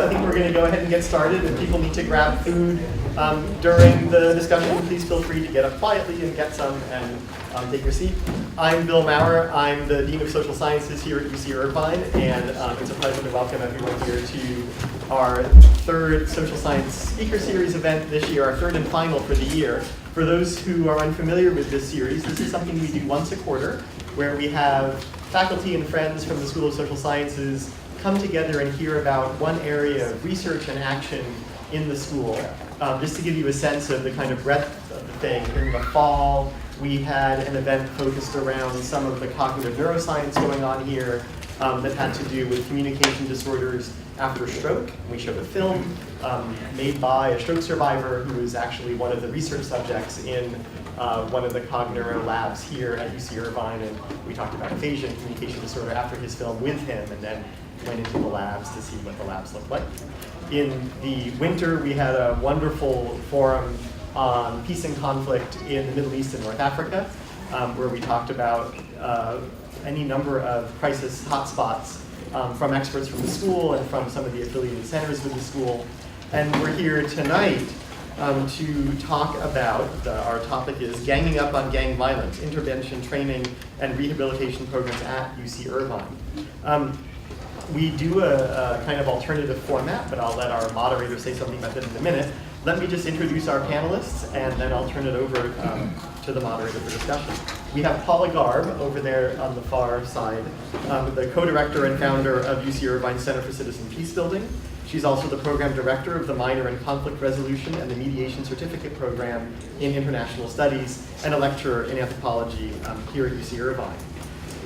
I think we're going to go ahead and get started. If people need to grab food during the discussion, please feel free to get up quietly and get some and take your seat. I'm Bill Maurer. I'm the Dean of Social Sciences here at UC Irvine, and it's a pleasure to welcome everyone here to our third Social Science Speaker Series event this year, our third and final for the year. For those who are unfamiliar with this series, this is something we do once a quarter, where we have faculty and friends from the School of Social Sciences come together and hear about one area of research and action in the school. Just to give you a sense of the kind of breadth of the thing, in the fall, we had an event focused around some of the cognitive neuroscience going on here that had to do with communication disorders after stroke. We showed a film made by a stroke survivor who is actually one of the research subjects in one of the cogneuro labs here at UC Irvine, and we talked about aphasia and communication disorder after his film with him, and then went into the labs to see what the labs looked like. In the winter, we had a wonderful forum on peace and conflict in the Middle East and North Africa, where we talked about any number of crisis hotspots from experts from the school and from some of the affiliated centers with the school. And we're here tonight to talk about, our topic is Ganging Up on Gang Violence, Intervention, Training, and Rehabilitation Programs at UC Irvine. We do a kind of alternative format, but I'll let our moderator say something about that in a minute. Let me just introduce our panelists, and then I'll turn it over to the moderator for discussion. We have Paula Garb over there on the far side, the co-director and founder of UC Irvine Center for Citizen Peace Building. She's also the program director of the Minor in Conflict Resolution and the Mediation Certificate Program in International Studies, and a lecturer in anthropology here at UC Irvine.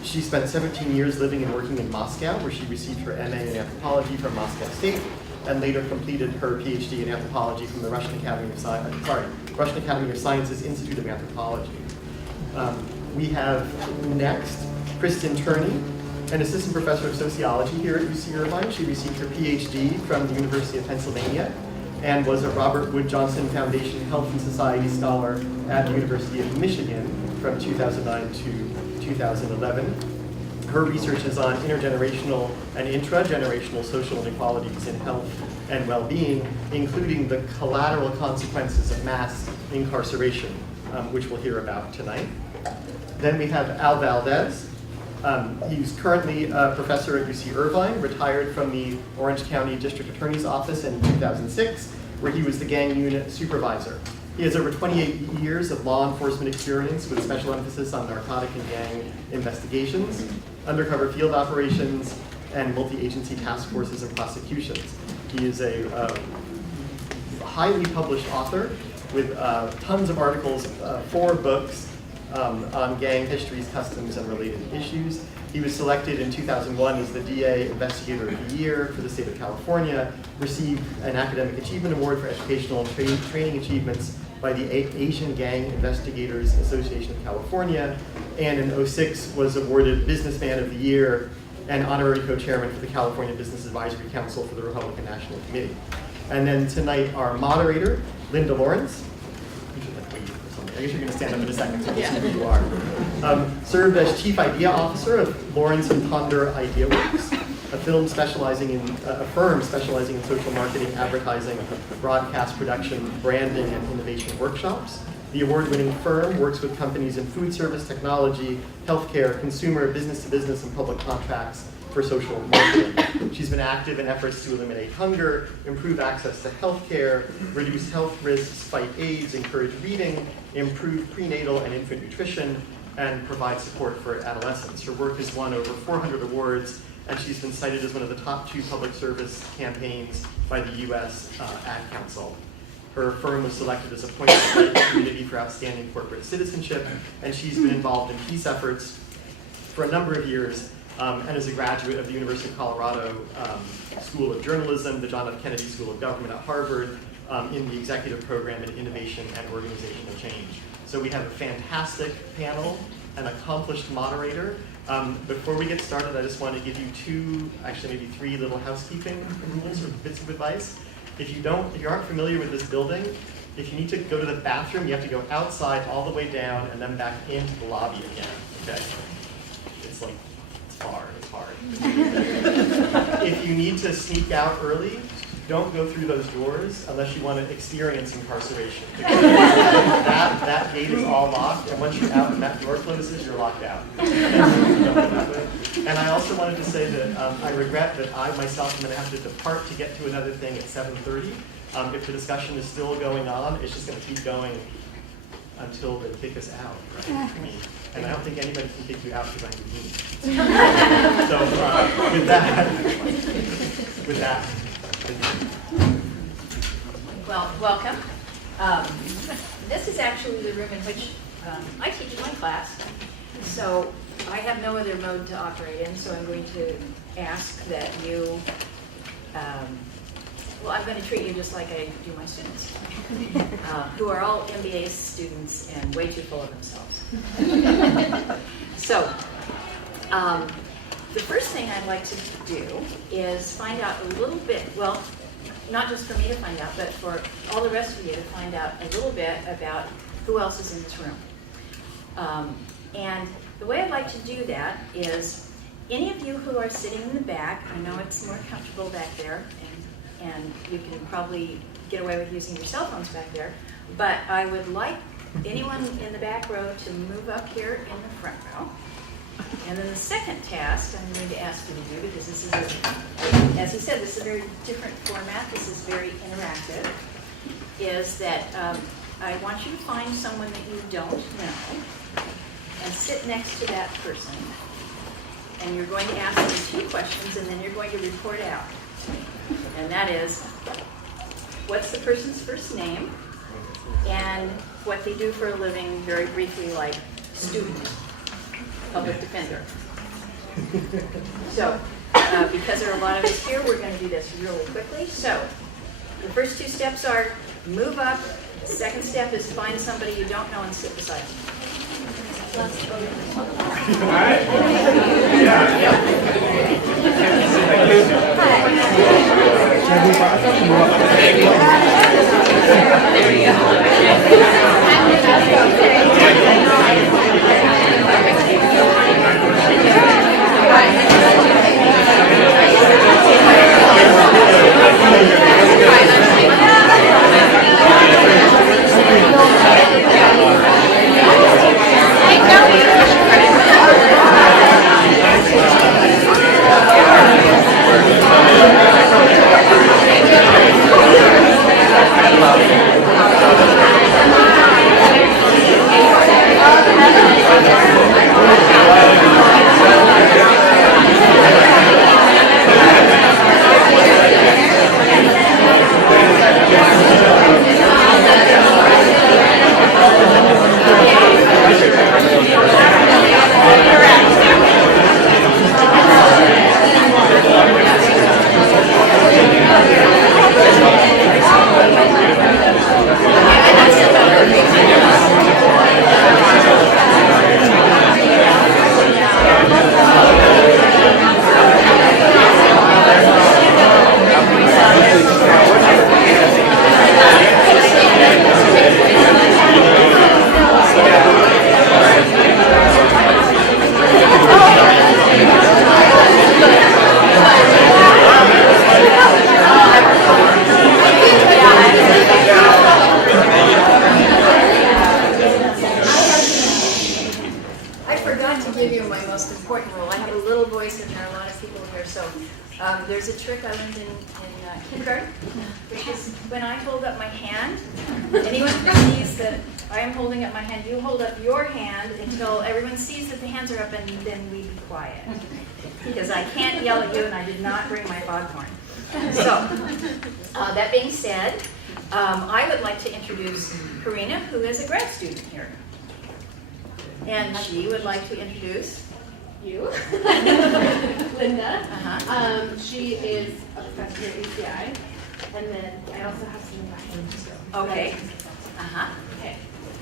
She spent 17 years living and working in Moscow, where she received her MA in anthropology from Moscow State, and later completed her PhD in anthropology from the Russian Academy of Sciences Institute of Anthropology. We have next Kristen Turney, an assistant professor of sociology here at UC Irvine. She received her PhD from the University of Pennsylvania and was a Robert Wood Johnson Foundation Health and Society Scholar at the University of Michigan from 2009 to 2011. Her research is on intergenerational and intragenerational social inequalities in health and well-being, including the collateral consequences of mass incarceration, which we'll hear about tonight. Then we have Al Valdez. He's currently a professor at UC Irvine, retired from the Orange County District Attorney's Office in 2006, where he was the gang unit supervisor. He has over 28 years of law enforcement experience with special emphasis on narcotic and gang investigations, undercover field operations, and multi-agency task forces and prosecutions. He is a highly published author with tons of articles, 4 books on gang histories, customs, and related issues. He was selected in 2001 as the DA Investigator of the Year for the state of California, received an Academic Achievement Award for Educational and Training Achievements by the Asian Gang Investigators Association of California, and in 2006 was awarded Businessman of the Year and honorary co-chairman for the California Business Advisory Council for the Republican National Committee. And then tonight, our moderator, Linda Lawrence. I guess you're going to stand up in a second so we'll see who you are. Served as Chief Idea Officer of Lawrence and Ponder Idea Works, a firm specializing in social marketing, advertising, broadcast production, branding, and innovation workshops. The award-winning firm works with companies in food service, technology, healthcare, consumer, business-to-business, and public contracts for social marketing. She's been active in efforts to eliminate hunger, improve access to healthcare, reduce health risks, fight AIDS, encourage reading, improve prenatal and infant nutrition, and provide support for adolescents. Her work has won over 400 awards, and she's been cited as one of the top 2 public service campaigns by the U.S. Ad Council. Her firm was selected as a point of light community for outstanding corporate citizenship, and she's been involved in peace efforts for a number of years, and is a graduate of the University of Colorado School of Journalism, the John F. Kennedy School of Government at Harvard, in the executive program in innovation and organizational change. So we have a fantastic panel, an accomplished moderator. Before we get started, I just want to give you 2, actually maybe 3 little housekeeping rules or bits of advice. If you aren't familiar with this building, if you need to go to the bathroom, you have to go outside all the way down and then back into the lobby again, okay? It's hard. If you need to sneak out early, don't go through those doors unless you want to experience incarceration. That gate is all locked, and once you're out and that door closes, you're locked out. And I also wanted to say that I regret that I myself am going to have to depart to get to another thing at 7:30. If the discussion is still going on, it's just going to keep going until they kick us out, right? And I don't think anybody can kick you out because I'm mean. So with that. Well, welcome. This is actually the room in which I teach my class. So I have no other mode to operate in, so I'm going to ask that you, well, I'm going to treat you just like I do my students, who are all MBA students and way too full of themselves. So, the first thing I'd like to do is find out a little bit, well, not just for me to find out, but for all the rest of you to find out a little bit about who else is in this room. And the way I'd like to do that is, any of you who are sitting in the back, I know it's more comfortable back there, and you can probably get away with using your cell phones back there, but I would like anyone in the back row to move up here in the front row. And then the second task I'm going to ask you to do, because this is, as he said, this is a very different format, this is very interactive, is that I want you to find someone that you don't know and sit next to that person. And you're going to ask them 2 questions, and then you're going to report out. And that is, what's the person's first name, and what they do for a living, very briefly, like student, public defender. So, because there are a lot of us here, we're going to do this really quickly. So, the first 2 steps are move up. The second step is find somebody you don't know and sit beside them. All right. Yeah. There's a trick I learned in kindergarten, which is when I hold up my hand, anyone who sees that I am holding up my hand, you hold up your hand until everyone sees that the hands are up, and then we be quiet. Because I can't yell at you, and I did not bring my foghorn. So, that being said, I would like to introduce Karina, who is a grad student here. And she would like to introduce you, Linda. She is a professor at UCI, and then I also have some questions. Okay. Okay.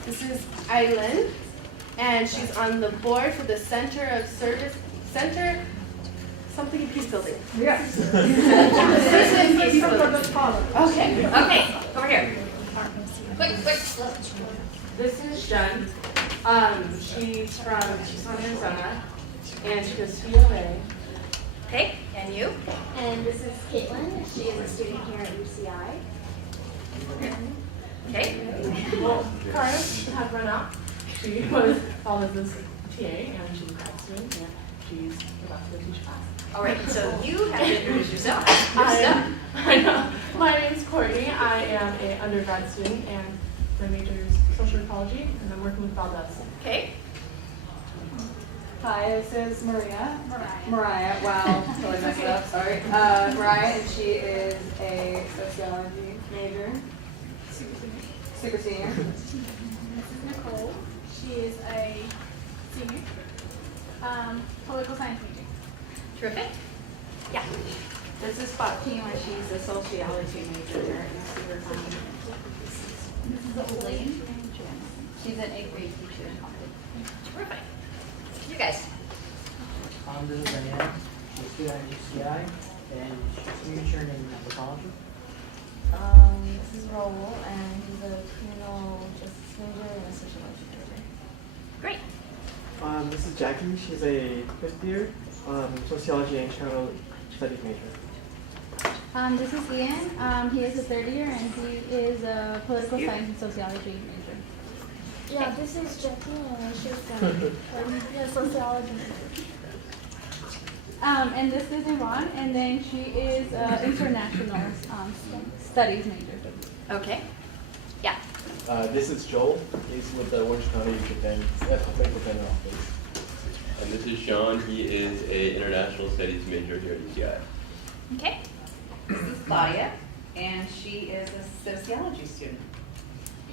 This is Eileen, and she's on the board for the Center something in Peace Building. Yes. Peace Building. Okay. Okay. Over here. Quick. This is Jen. She's from Arizona, and she goes to ULA. Okay, and you? And this is Caitlin. She is a student here at UCI. Okay. Well, Cara had run out. She was called as this TA, and she's a grad student, and she's about to go teach class. All right, so you have to introduce yourself. You're stuck. I know. My name's Courtney. I am an undergrad student, and my major is social ecology, and I'm working with Valdez. Okay. Hi, this is Maria. Mariah. Wow, totally messed it up. Sorry. Mariah, and she is a sociology major. Super senior. This is Nicole. She is a senior. Political science major. Terrific. Yeah. This is Fatima. She's a sociology major here at UC Irvine. This is Elaine. She's an 8th grade teacher in college. Terrific. You guys. This is Diane. She's a student at UCI, and she's majoring in anthropology. This is Raul, and he's a criminal justice major and a sociology major. Great. This is Jackie. She's a 5th year sociology and international studies major. This is Ian. He is a 3rd year and he is a political science and sociology major. Yeah, this is Jackie and she's a sociology major. And this is Iran, and then she is international studies major. Okay. Yeah. This is Joel. He's with the Orange County Athletic Defender Office. And this is Sean. He is an international studies major here at UCI. Okay. This is Claudia, and she is a sociology student.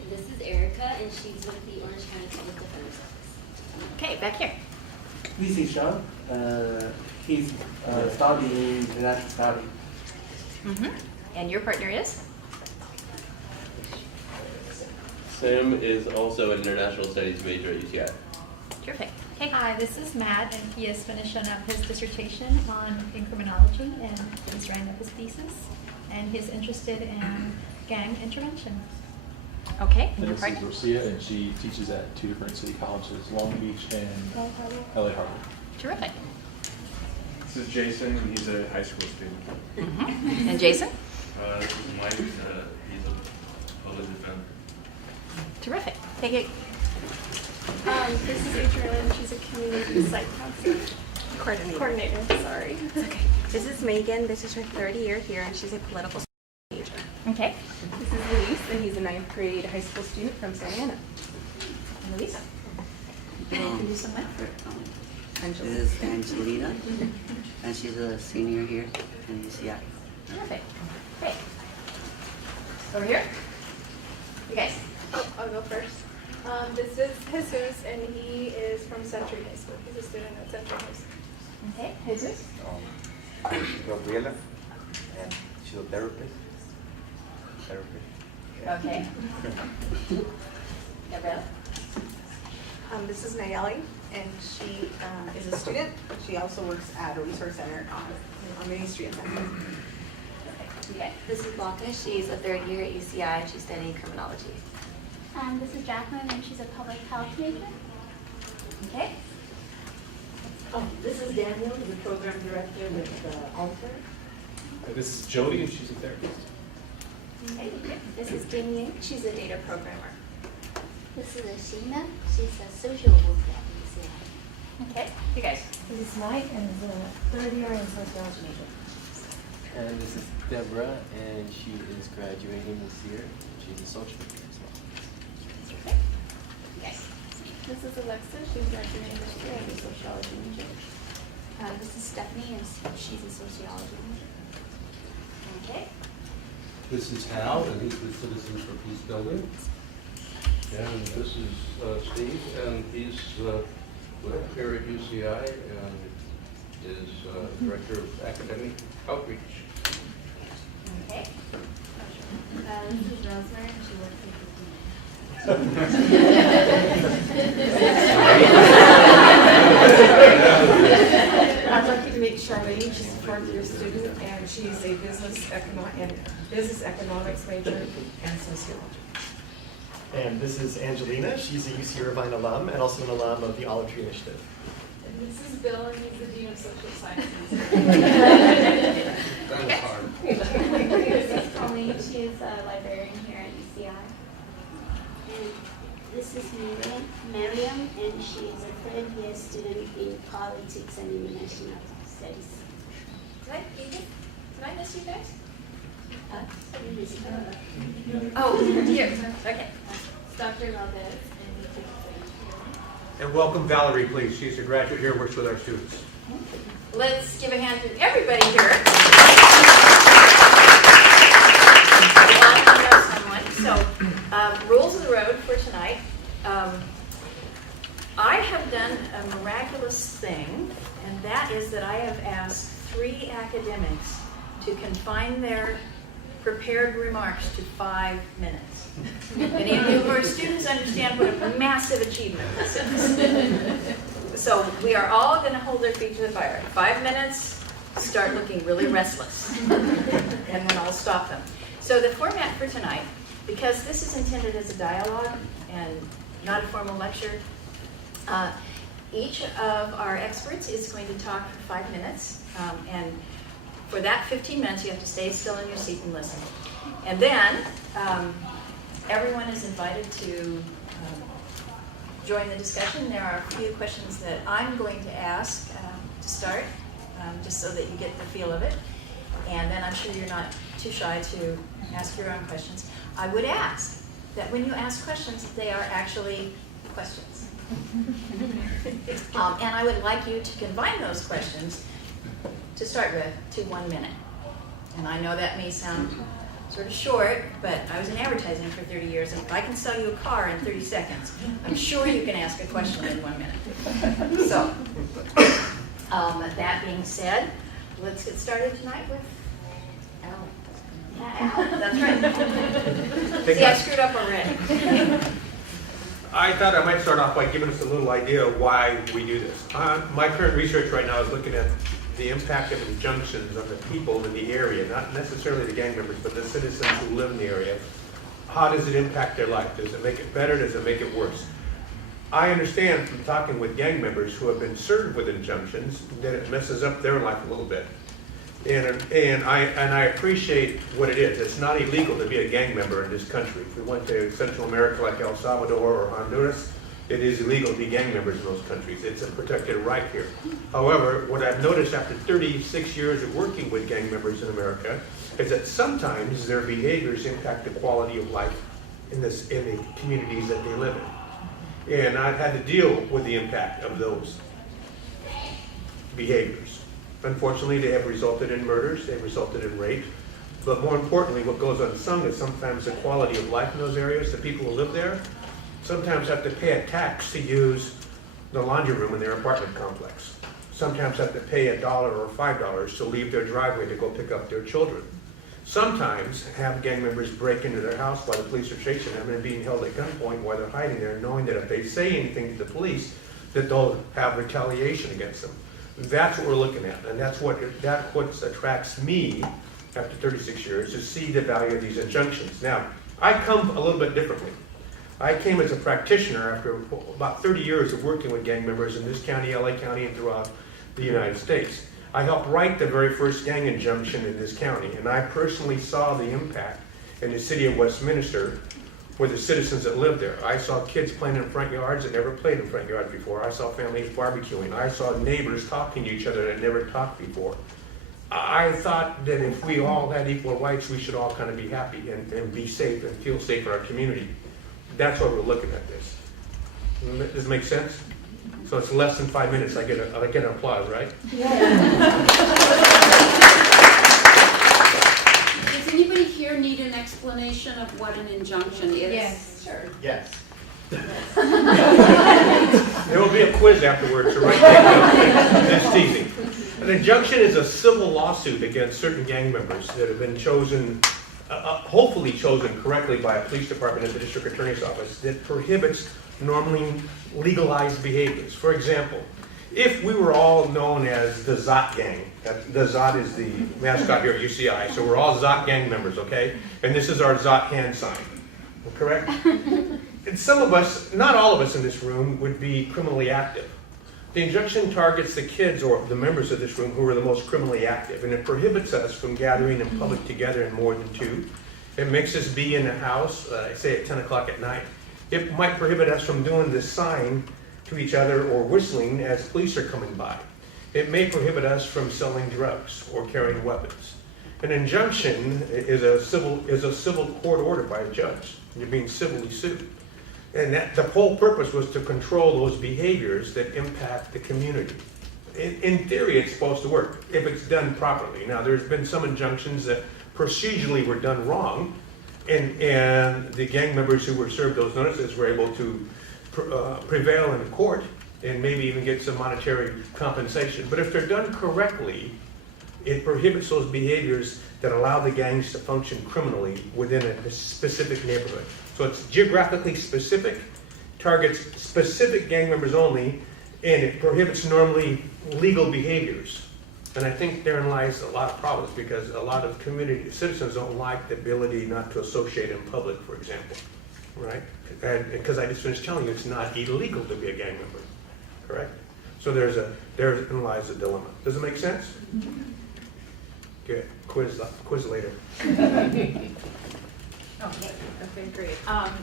And this is Erica and she's with the Orange County Public Defender's Office. Okay, back here. This is Sean. He's studying international studies. Mm-hmm. And your partner is? Sam is also an international studies major at UCI. Terrific. Okay. Hi, this is Matt, and he is finishing up his dissertation in criminology, and he's writing up his thesis, and he's interested in gang intervention. Okay. And Your this partner? is Rosia, and she teaches at 2 different city colleges, Long Beach and LA Harbor. Terrific. This is Jason, and he's a high school student. Mm-hmm. And Jason? This is Mike, he's a public defender. Terrific. Take it. This is Adrienne. She's a community site counselor. Coordinator, sorry. Okay. This is Megan. This is her 3rd year here, and she's a political major. Okay. This is Luis, and he's a 9th grade high school student from Santa Ana. Luis? Can you some This is Angelina, and she's a senior here in UCI. Terrific. Great. Over here. You guys. Oh, I'll go first. This is Jesus, and he is from Century High School. He's a student at Century High School. Okay. Jesus? Gabriela, and she's a therapist. Okay. Gabriela? This is Nayeli, and she is a student. She also works at a resource center on Main Street. Okay. This is Blanca. She's a 3rd year at UCI, and she's studying criminology. This is Jacqueline, and she's a public health major. Okay. This is Daniel, the program director with Alter. This is Jody, and she's a therapist. Okay. This is Damien. She's a data programmer. This is Ashina. She's a social worker at UCI. Okay. You guys. This is Mike, and he's a 3rd year in sociology major. And this is Deborah, and she is graduating this year. She's a social worker as well. Okay. You guys. This is Alexa. She's graduating this year as a sociology major. This is Stephanie, and she's a sociology major. Okay. This is Hal, and he's with Citizens for Peace Building. And this is Steve, and he's here at UCI and is Director of Academic Outreach. Okay. This is Rosemary, and she works I'd like you to meet Charlene. She's a 4th year student, and she's a business economics major and sociology. And this is Angelina. She's a UC Irvine alum and also an alum of the Olive Tree Initiative. This is Bill, and he's the Dean of Social Sciences. That was hard. This is Colleen. She is a librarian here at UCI. And this is Miriam, and she is a third-year student in politics and international studies. Did I miss you guys? You missed her. Oh, here, okay. Dr. Valdez, And welcome Valerie, please. She's a graduate here, works with our students. Let's give a hand to everybody here. So, rules of the road for tonight. I have done a miraculous thing, and that is that I have asked 3 academics to confine their prepared remarks to 5 minutes. Any of you who are students understand what a massive achievement this is. So we are all going to hold their feet to the fire. 5 minutes, start looking really restless, and then I'll stop them. So the format for tonight, because this is intended as a dialogue and not a formal lecture, each of our experts is going to talk for 5 minutes, and for that 15 minutes you have to stay still in your seat and listen. And then everyone is invited to join the discussion. There are a few questions that I'm going to ask to start, just so that you get the feel of it. And then I'm sure you're not too shy to ask your own questions. I would ask that when you ask questions, that they are actually questions. And I would like you to confine those questions, to start with, to 1 minute. And I know that may sound sort of short, but I was in advertising for 30 years, and if I can sell you a car in 30 seconds, I'm sure you can ask a question in 1 minute. So, that being said, let's get started tonight with Al. That's right. See, I screwed up already. I thought I might start off by giving us a little idea of why we do this. My current research right now is looking at the impact of injunctions on the people in the area, not necessarily the gang members, but the citizens who live in the area. How does it impact their life? Does it make it better? Does it make it worse? I understand from talking with gang members who have been served with injunctions that it messes up their life a little bit. And I appreciate what it is. It's not illegal to be a gang member in this country. If we went to Central America like El Salvador or Honduras, it is illegal to be gang members in those countries. It's a protected right here. However, what I've noticed after 36 years of working with gang members in America is that sometimes their behaviors impact the quality of life in the communities that they live in. And I've had to deal with the impact of those behaviors. Unfortunately, they have resulted in murders, they've resulted in rape, but more importantly, what goes unsung is sometimes the quality of life in those areas. The people who live there sometimes have to pay a tax to use the laundry room in their apartment complex. Sometimes have to pay $1 or $5 to leave their driveway to go pick up their children. Sometimes have gang members break into their house while the police are chasing them and being held at gunpoint while they're hiding there, knowing that if they say anything to the police, that they'll have retaliation against them. That's what we're looking at, and that's what attracts me after 36 years, to see the value of these injunctions. Now, I come a little bit differently. I came as a practitioner after about 30 years of working with gang members in this county, LA County, and throughout the United States. I helped write the very first gang injunction in this county, and I personally saw the impact in the city of Westminster with the citizens that lived there. I saw kids playing in front yards that never played in front yards before. I saw families barbecuing. I saw neighbors talking to each other that never talked before. I thought that if we all had equal rights, we should all kind of be happy and be safe and feel safe in our community. That's why we're looking at this. Does it make sense? So it's less than 5 minutes. I get an applause, right? Does anybody here need an explanation of what an injunction is? Yes, sure. Yes. There will be a quiz afterwards, so right there. That's teasing. An injunction is a civil lawsuit against certain gang members that have been chosen, hopefully chosen correctly by a police department at the district attorney's office, that prohibits normally legalized behaviors. For example, if we were all known as the Zot gang, the Zot is the mascot here at UCI, so we're all Zot gang members, okay? And this is our Zot hand sign, correct? And some of us, not all of us in this room, would be criminally active. The injunction targets the kids or the members of this room who are the most criminally active, and it prohibits us from gathering in public together in more than two. It makes us be in the house, say at 10 o'clock at night. It might prohibit us from doing this sign to each other or whistling as police are coming by. It may prohibit us from selling drugs or carrying weapons. An injunction is a civil court order by a judge. You're being civilly sued. And the whole purpose was to control those behaviors that impact the community. In theory, it's supposed to work if it's done properly. Now, there's been some injunctions that procedurally were done wrong, and the gang members who were served those notices were able to prevail in the court and maybe even get some monetary compensation. But if they're done correctly, it prohibits those behaviors that allow the gangs to function criminally within a specific neighborhood. So it's geographically specific, targets specific gang members only, and it prohibits normally legal behaviors. And I think therein lies a lot of problems because a lot of community citizens don't like the ability not to associate in public, for example, right? And because I just finished telling you it's not illegal to be a gang member, correct? So therein lies a dilemma. Does it make sense? Good. Quiz later. Okay, great.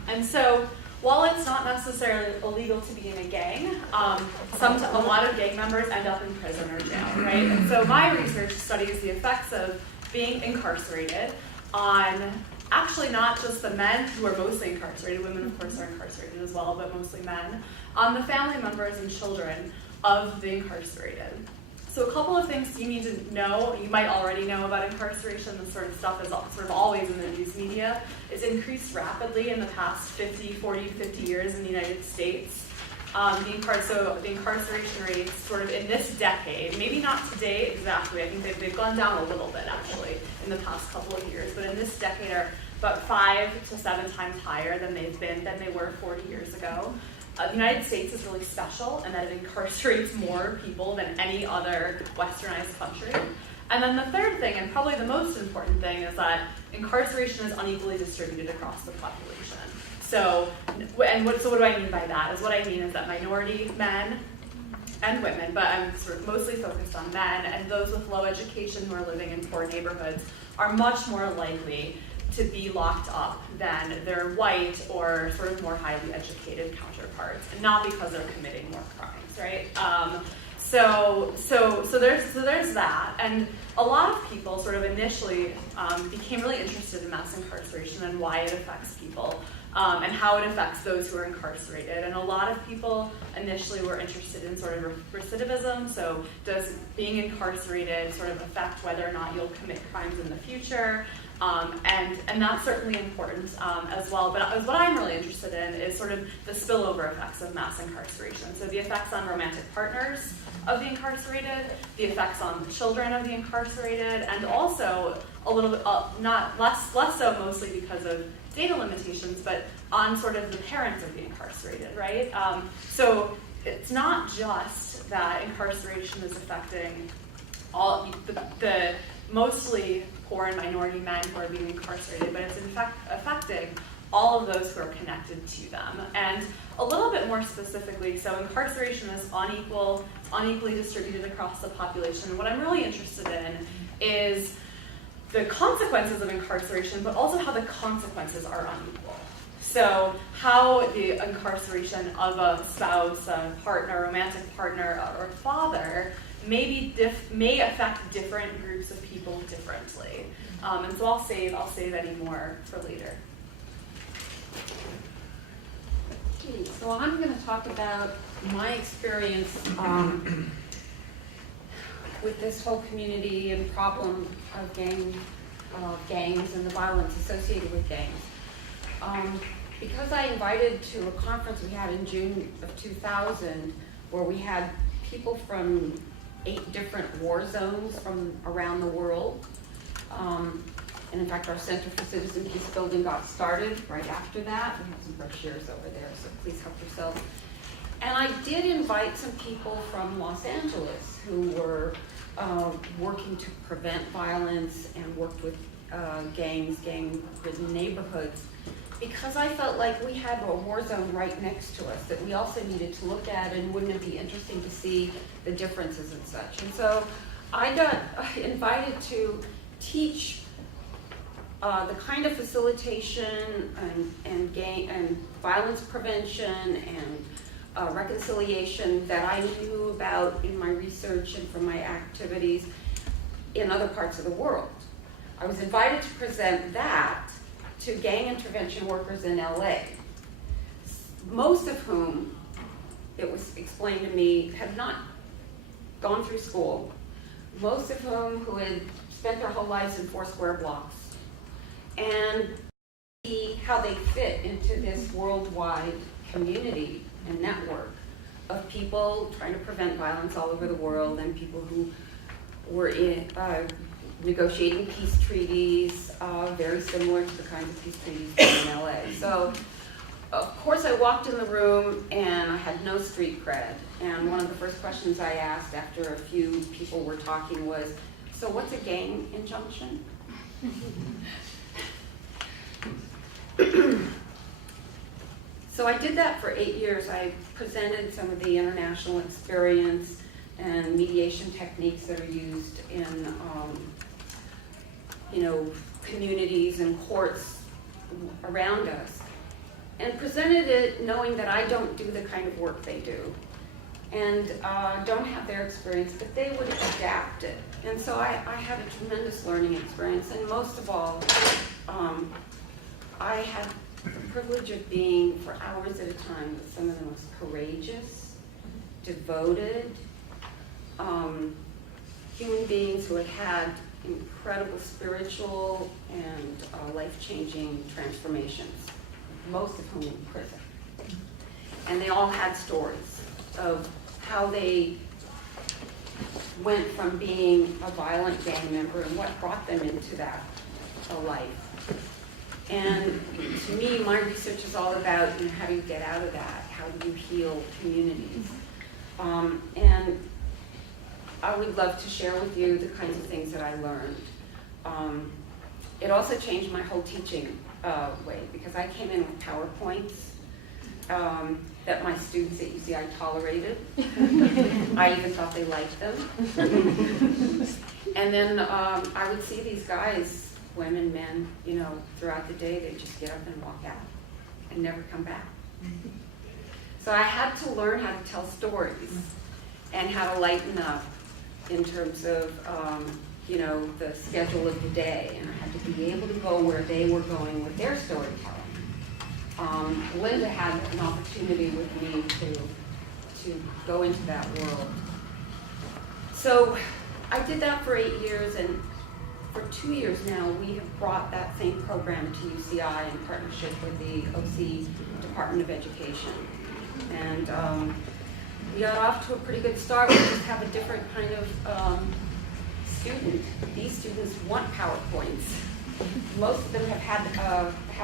And so, while it's not necessarily illegal to be in a gang, a lot of gang members end up in prison or jail, right? And so my research studies the effects of being incarcerated on actually not just the men who are mostly incarcerated, women of course are incarcerated as well, but mostly men, on the family members and children of the incarcerated. So a couple of things you need to know, you might already know about incarceration, this sort of stuff is sort of always in the news media. It's increased rapidly in the past 40 to 50 years in the United States. The incarceration rates sort of in this decade, maybe not today exactly, I think they've gone down a little bit actually in the past couple of years, but in this decade are about 5 to 7 times higher than they were 40 years ago. The United States is really special in that it incarcerates more people than any other westernized country. And then the third thing, and probably the most important thing, is that incarceration is unequally distributed across the population. So what do I mean by that? What I mean is that minority men and women, but I'm sort of mostly focused on men, and those with low education who are living in poor neighborhoods are much more likely to be locked up than their white or sort of more highly educated counterparts, and not because they're committing more crimes, right? So there's that, and a lot of people sort of initially became really interested in mass incarceration and why it affects people, and how it affects those who are incarcerated. And a lot of people initially were interested in sort of recidivism, so does being incarcerated sort of affect whether or not you'll commit crimes in the future? And that's certainly important as well. But what I'm really interested in is sort of the spillover effects of mass incarceration. So the effects on romantic partners of the incarcerated, the effects on the children of the incarcerated, and also a little bit, not less so mostly because of data limitations, but on sort of the parents of the incarcerated, right? So it's not just that incarceration is affecting all the mostly poor and minority men who are being incarcerated, but it's in fact affecting all of those who are connected to them. And a little bit more specifically, so incarceration is unequally distributed across the population. And what I'm really interested in is the consequences of incarceration, but also how the consequences are unequal. So how the incarceration of a spouse, a partner, romantic partner, or father may affect different groups of people differently. And so I'll save any more for later. Okay, so I'm going to talk about my experience with this whole community and problem of gangs and the violence associated with gangs. Because I invited to a conference we had in June of 2000 where we had people from 8 different war zones from around the world. And in fact, our Center for Citizen Peace Building got started right after that. We have some brochures over there, so please help yourselves. And I did invite some people from Los Angeles who were working to prevent violence and worked with gang-ridden neighborhoods. because I felt like we had a war zone right next to us that we also needed to look at, and wouldn't it be interesting to see the differences and such. And so I got invited to teach the kind of facilitation and violence prevention and reconciliation that I knew about in my research and from my activities in other parts of the world. I was invited to present that to gang intervention workers in LA, most of whom, it was explained to me, had not gone through school, most of whom who had spent their whole lives in 4 square blocks, and see how they fit into this worldwide community and network of people trying to prevent violence all over the world, and people who were in negotiating peace treaties, very similar to the kinds of peace treaties in LA. So, of course, I walked in the room and I had no street cred. And one of the first questions I asked after a few people were talking was, so what's a gang injunction? So I did that for 8 years. I presented some of the international experience and mediation techniques that are used in communities and courts around us, and presented it knowing that I don't do the kind of work they do and don't have their experience, but they would adapt it. And so I had a tremendous learning experience, and most of all, I had the privilege of being for hours at a time with some of the most courageous, devoted human beings who had incredible spiritual and life-changing transformations, most of whom in prison. And they all had stories of how they went from being a violent gang member and what brought them into that life. And to me, my research is all about how do you get out of that? How do you heal communities? And I would love to share with you the kinds of things that I learned. It also changed my whole teaching way, because I came in with PowerPoints that my students at UCI tolerated. I even thought they liked them. And then I would see these guys, women, men, throughout the day, they'd just get up and walk out and never come back. So I had to learn how to tell stories and how to lighten up in terms of, the schedule of the day, and I had to be able to go where they were going with their storytelling. Linda had an opportunity with me to go into that world. So I did that for 8 years, and for 2 years now, we have brought that same program to UCI in partnership with the OC Department of Education. And we got off to a pretty good start. We just have a different kind of student. These students want PowerPoints. Most of them have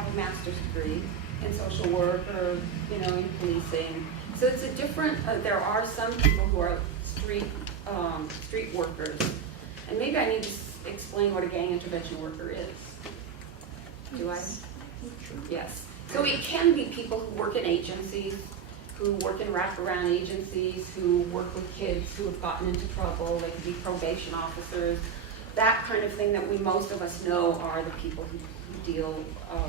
a master's degree in social work or in policing. So it's a different. There are some people who are street workers, and maybe I need to explain what a gang intervention worker is. Do I? Yes. So it can be people who work in agencies, who work in wraparound agencies, who work with kids who have gotten into trouble. They could be probation officers. That kind of thing that most of us know are the people who deal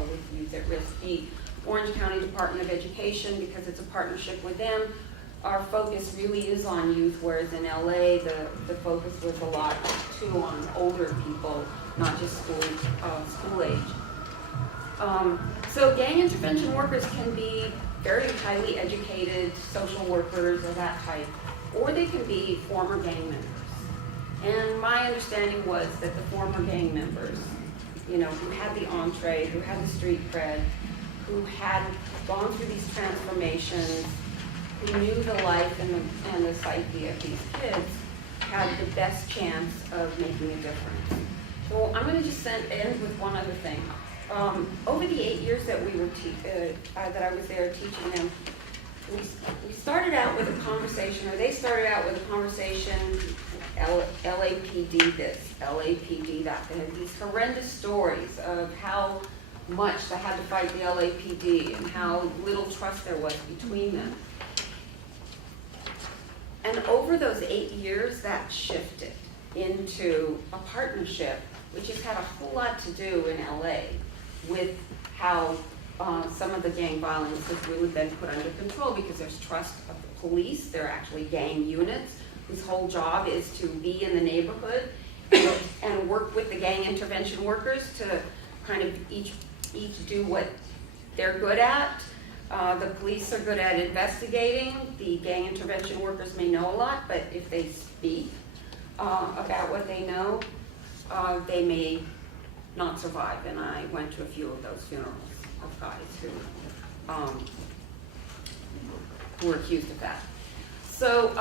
with youth at risk. The Orange County Department of Education, because it's a partnership with them, our focus really is on youth, whereas in LA, the focus was a lot too on older people, not just school age. So gang intervention workers can be very highly educated social workers or that type, or they can be former gang members. And my understanding was that the former gang members, who had the entree, who had the street cred, who had gone through these transformations, who knew the life and the psyche of these kids, had the best chance of making a difference. So I'm going to just end with one other thing. Over the 8 years that we were that I was there teaching them, we started out with a conversation, or they started out with a conversation, LAPD this, LAPD that. They had these horrendous stories of how much they had to fight the LAPD and how little trust there was between them. And over those 8 years, that shifted into a partnership, which has had a whole lot to do in LA with how some of the gang violence has really been put under control, because there's trust of the police. They're actually gang units whose whole job is to be in the neighborhood and work with the gang intervention workers to kind of each do what they're good at. The police are good at investigating. The gang intervention workers may know a lot, but if they speak about what they know, they may not survive. And I went to a few of those funerals of guys who were accused of that. So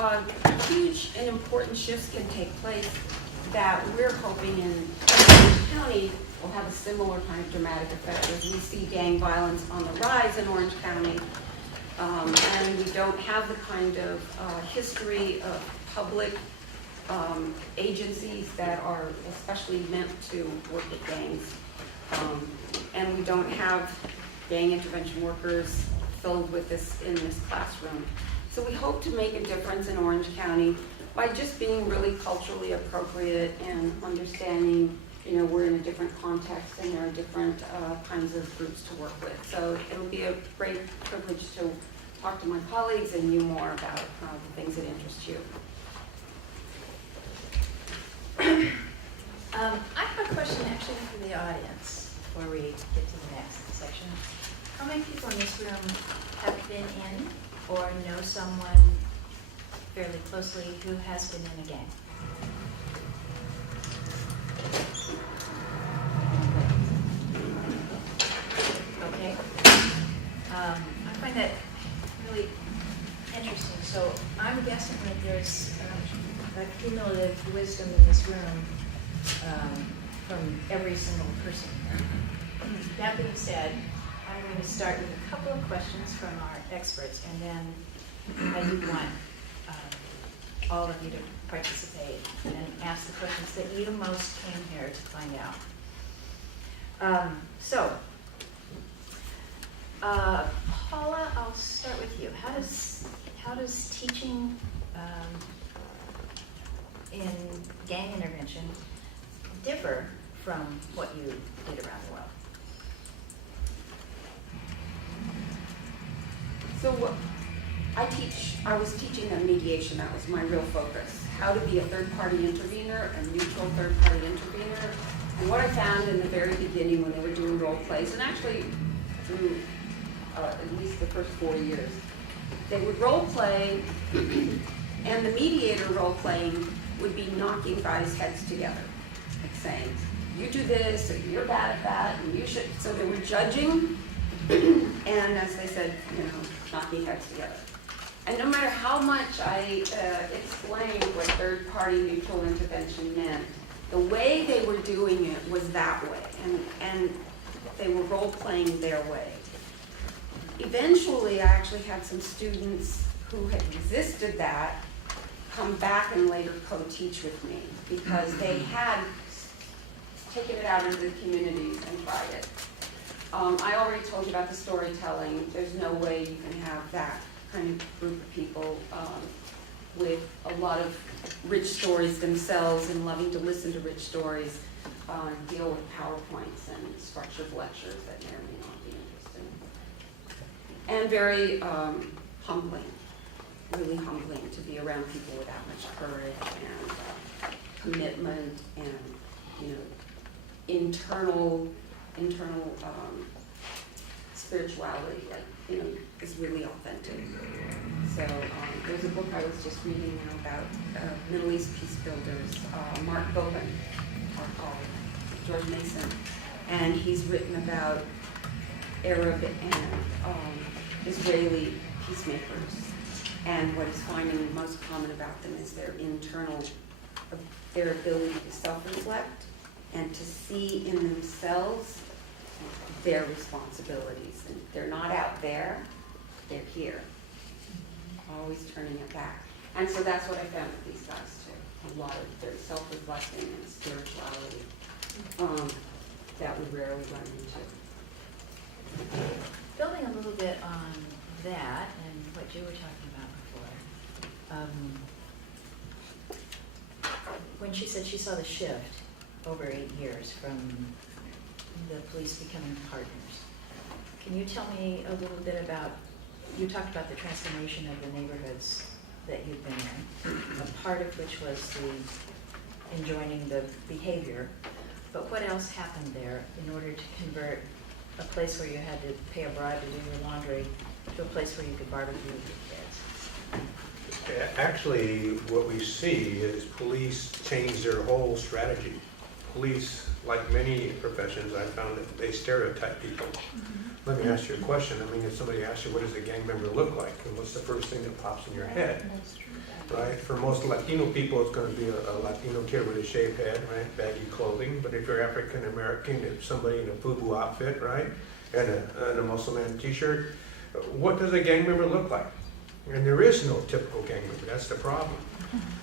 huge and important shifts can take place that we're hoping in Orange County will have a similar kind of dramatic effect as we see gang violence on the rise in Orange County. And we don't have the kind of history of public agencies that are especially meant to work with gangs. And we don't have gang intervention workers filled with this in this classroom. So we hope to make a difference in Orange County by just being really culturally appropriate and understanding, you know, we're in a different context and there are different kinds of groups to work with. So it'll be a great privilege to talk to my colleagues and you more about the things that interest you. I have a question actually from the audience before we get to the next section. How many people in this room have been in or know someone fairly closely who has been in a gang? Okay. I find that really interesting. So I'm guessing that there's a cumulative wisdom in this room from every single person. That being said, I'm going to start with a couple of questions from our experts, and then I do want all of you to participate and ask the questions that you most came here to find out. Paula, I'll start with you. How does teaching in gang intervention differ from what you did around the world? So what I was teaching them mediation. That was my real focus. How to be a third-party intervener, a neutral third-party intervener. And what I found in the very beginning when they were doing role plays, and actually through at least the first 4 years, they would role play, and the mediator role playing would be knocking guys' heads together, like saying, you do this, or you're bad at that, and you should. So they were judging, and as they said, you know, knocking heads together. And no matter how much I explained what third-party neutral intervention meant, the way they were doing it was that way, and they were role-playing their way. Eventually, I actually had some students who had resisted that come back and later co-teach with me because they had taken it out into the communities and tried it. I already told you about the storytelling. There's no way you can have that kind of group of people with a lot of rich stories themselves and loving to listen to rich stories deal with PowerPoints and structured lectures that may or may not be interesting. And very humbling, really humbling to be around people with that much courage and commitment and, you know, internal spirituality, like, you know, is really authentic. So there's a book I was just reading now about Middle East peace builders, Mark Bogan, called George Mason, and he's written about Arab and Israeli peacemakers, and what he's finding most common about them is their their ability to self-reflect and to see in themselves their responsibilities. And they're not out there, they're here, always turning it back. And so that's what I found with these guys too. A lot of their self-reflecting and spirituality that we rarely run into. Building a little bit on that and what you were talking about before, when she said she saw the shift over 8 years from the police becoming partners, can you tell me a little bit about, you talked about the transformation of the neighborhoods that you've been in, a part of which was the enjoining the behavior, but what else happened there in order to convert a place where you had to pay a bribe to do your laundry to a place where you could barbecue with your kids? Actually, what we see is police change their whole strategy. Police, like many professions, I found that they stereotype people. Let me ask you a question. I mean, if somebody asks you, what does a gang member look like? And what's the first thing that pops in your head? Right? For most Latino people, it's going to be a Latino kid with a shaved head, right? Baggy clothing. But if you're African American, it's somebody in a FUBU outfit, right? And a Muslim t-shirt. What does a gang member look like? And there is no typical gang member. That's the problem.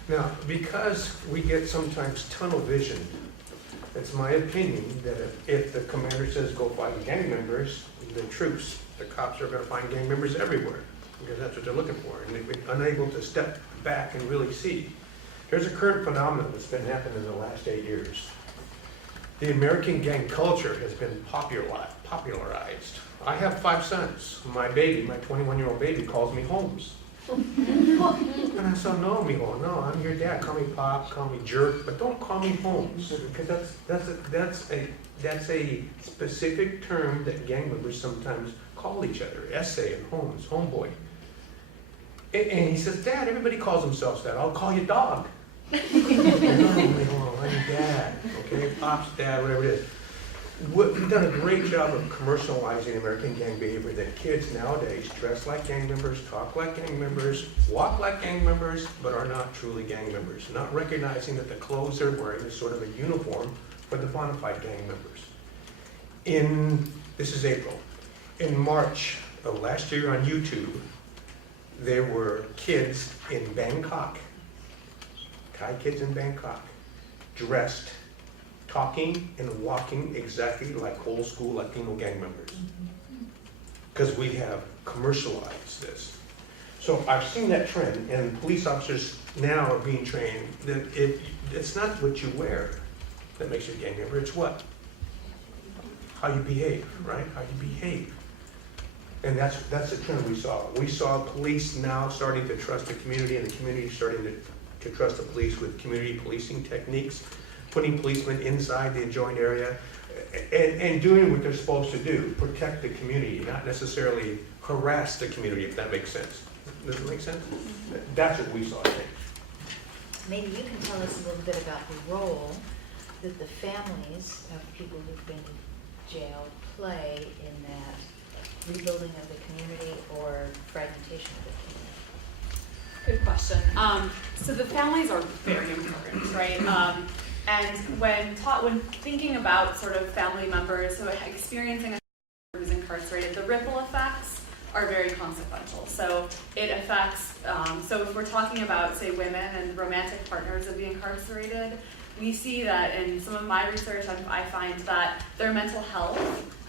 Now, because we get sometimes tunnel vision, it's my opinion that if the commander says go find gang members, the troops, the cops are going to find gang members everywhere because that's what they're looking for, and they've been unable to step back and really see. There's a current phenomenon that's been happening in the last 8 years. The American gang culture has been popularized. I have 5 sons. My baby, my 21-year-old baby, calls me Holmes. And I said, no, mijo, no, I'm your dad. Call me Pop, call me Jerk, but don't call me Holmes, because that's a specific term that gang members sometimes call each other. Essay and Holmes, homeboy. And he says, Dad, everybody calls themselves that. I'll call you Dog. No, mijo, I'm your dad. Okay, Pop's dad, whatever it is. We've done a great job of commercializing American gang behavior, that kids nowadays dress like gang members, talk like gang members, walk like gang members, but are not truly gang members, not recognizing that the clothes they're wearing is sort of a uniform for the bona fide gang members. This is April. In March of last year on YouTube, there were kids in Bangkok, Thai kids in Bangkok, dressed, talking and walking exactly like old school Latino gang members. Because we have commercialized this. So I've seen that trend, and police officers now are being trained that it's not what you wear that makes you a gang member, it's what? How you behave, right? How you behave. And that's the trend we saw. We saw police now starting to trust the community, and the community starting to trust the police with community policing techniques, putting policemen inside the adjoined area, and doing what they're supposed to do, protect the community, not necessarily harass the community, if that makes sense. Does it make sense? That's what we saw, I think. Maybe you can tell us a little bit about the role that the families of people who've been to jail play in that rebuilding of the community or fragmentation of the community. Good question. So the families are very important, right? And when thinking about sort of family members who are experiencing a who's incarcerated, the ripple effects are very consequential. So it affects, so if we're talking about, say, women and romantic partners of the incarcerated, we see that in some of my research, I find that their mental health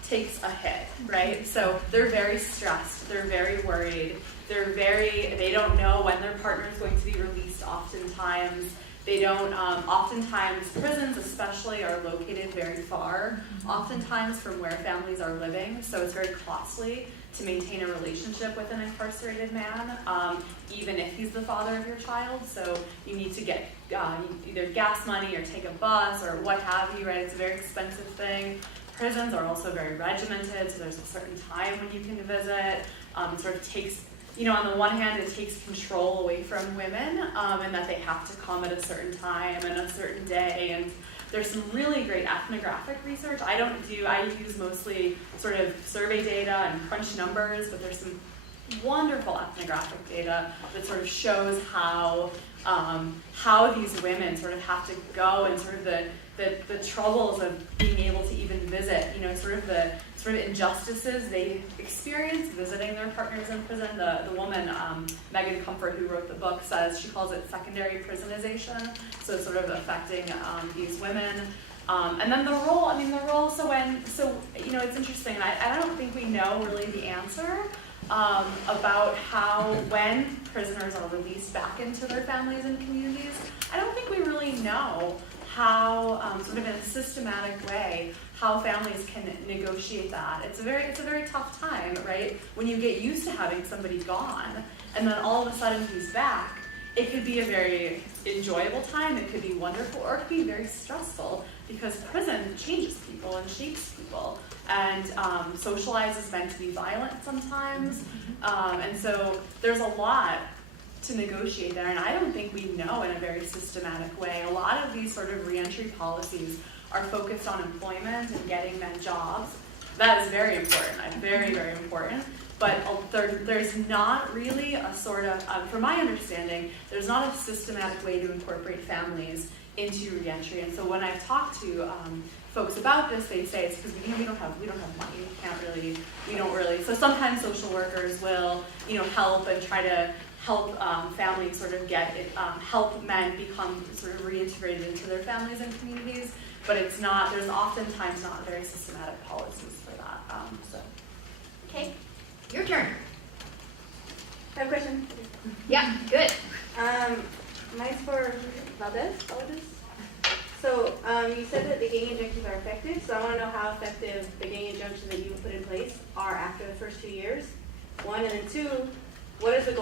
takes a hit, right? So they're very stressed, they're very worried, they don't know when their partner is going to be released oftentimes. They don't, oftentimes prisons especially are located very far, oftentimes from where families are living, so it's very costly to maintain a relationship with an incarcerated man, even if he's the father of your child. So you need to get either gas money or take a bus or what have you, right? It's a very expensive thing. Prisons are also very regimented, so there's a certain time when you can visit. It sort of takes, on the one hand, it takes control away from women, and that they have to come at a certain time and a certain day. And there's some really great ethnographic research. I use mostly sort of survey data and crunch numbers, but there's some wonderful ethnographic data that sort of shows how these women sort of have to go and sort of the troubles of being able to even visit, sort of injustices they experience visiting their partners in prison. The woman, Megan Comfort, who wrote the book, says she calls it secondary prisonization. So it's sort of affecting these women. And then the role, it's interesting, and I don't think we know really the answer about when prisoners are released back into their families and communities. I don't think we really know how, sort of in a systematic way, how families can negotiate that. It's a very tough time, right? When you get used to having somebody gone, and then all of a sudden he's back, it could be a very enjoyable time, it could be wonderful, or it could be very stressful, because prison changes people and shapes people, and socialize is meant to be violent sometimes, and so there's a lot to negotiate there, and I don't think we know in a very systematic way. A lot of these sort of reentry policies are focused on employment and getting men jobs. That is very important, very, very important. But there's not really a sort of, from my understanding, there's not a systematic way to incorporate families into reentry. And so when I've talked to folks about this, they say it's because we don't have money. We don't really. So sometimes social workers will help and try to help families sort of help men become sort of reintegrated into their families and communities. But it's not. There's oftentimes not very systematic policies for that. Okay. Your turn. I have a question. Yeah, good. Mine's for Valdez. So you said that the gang injunctions are effective, so I want to know how effective the gang injunctions that you put in place are after the first 2 years. One, and then two, what is the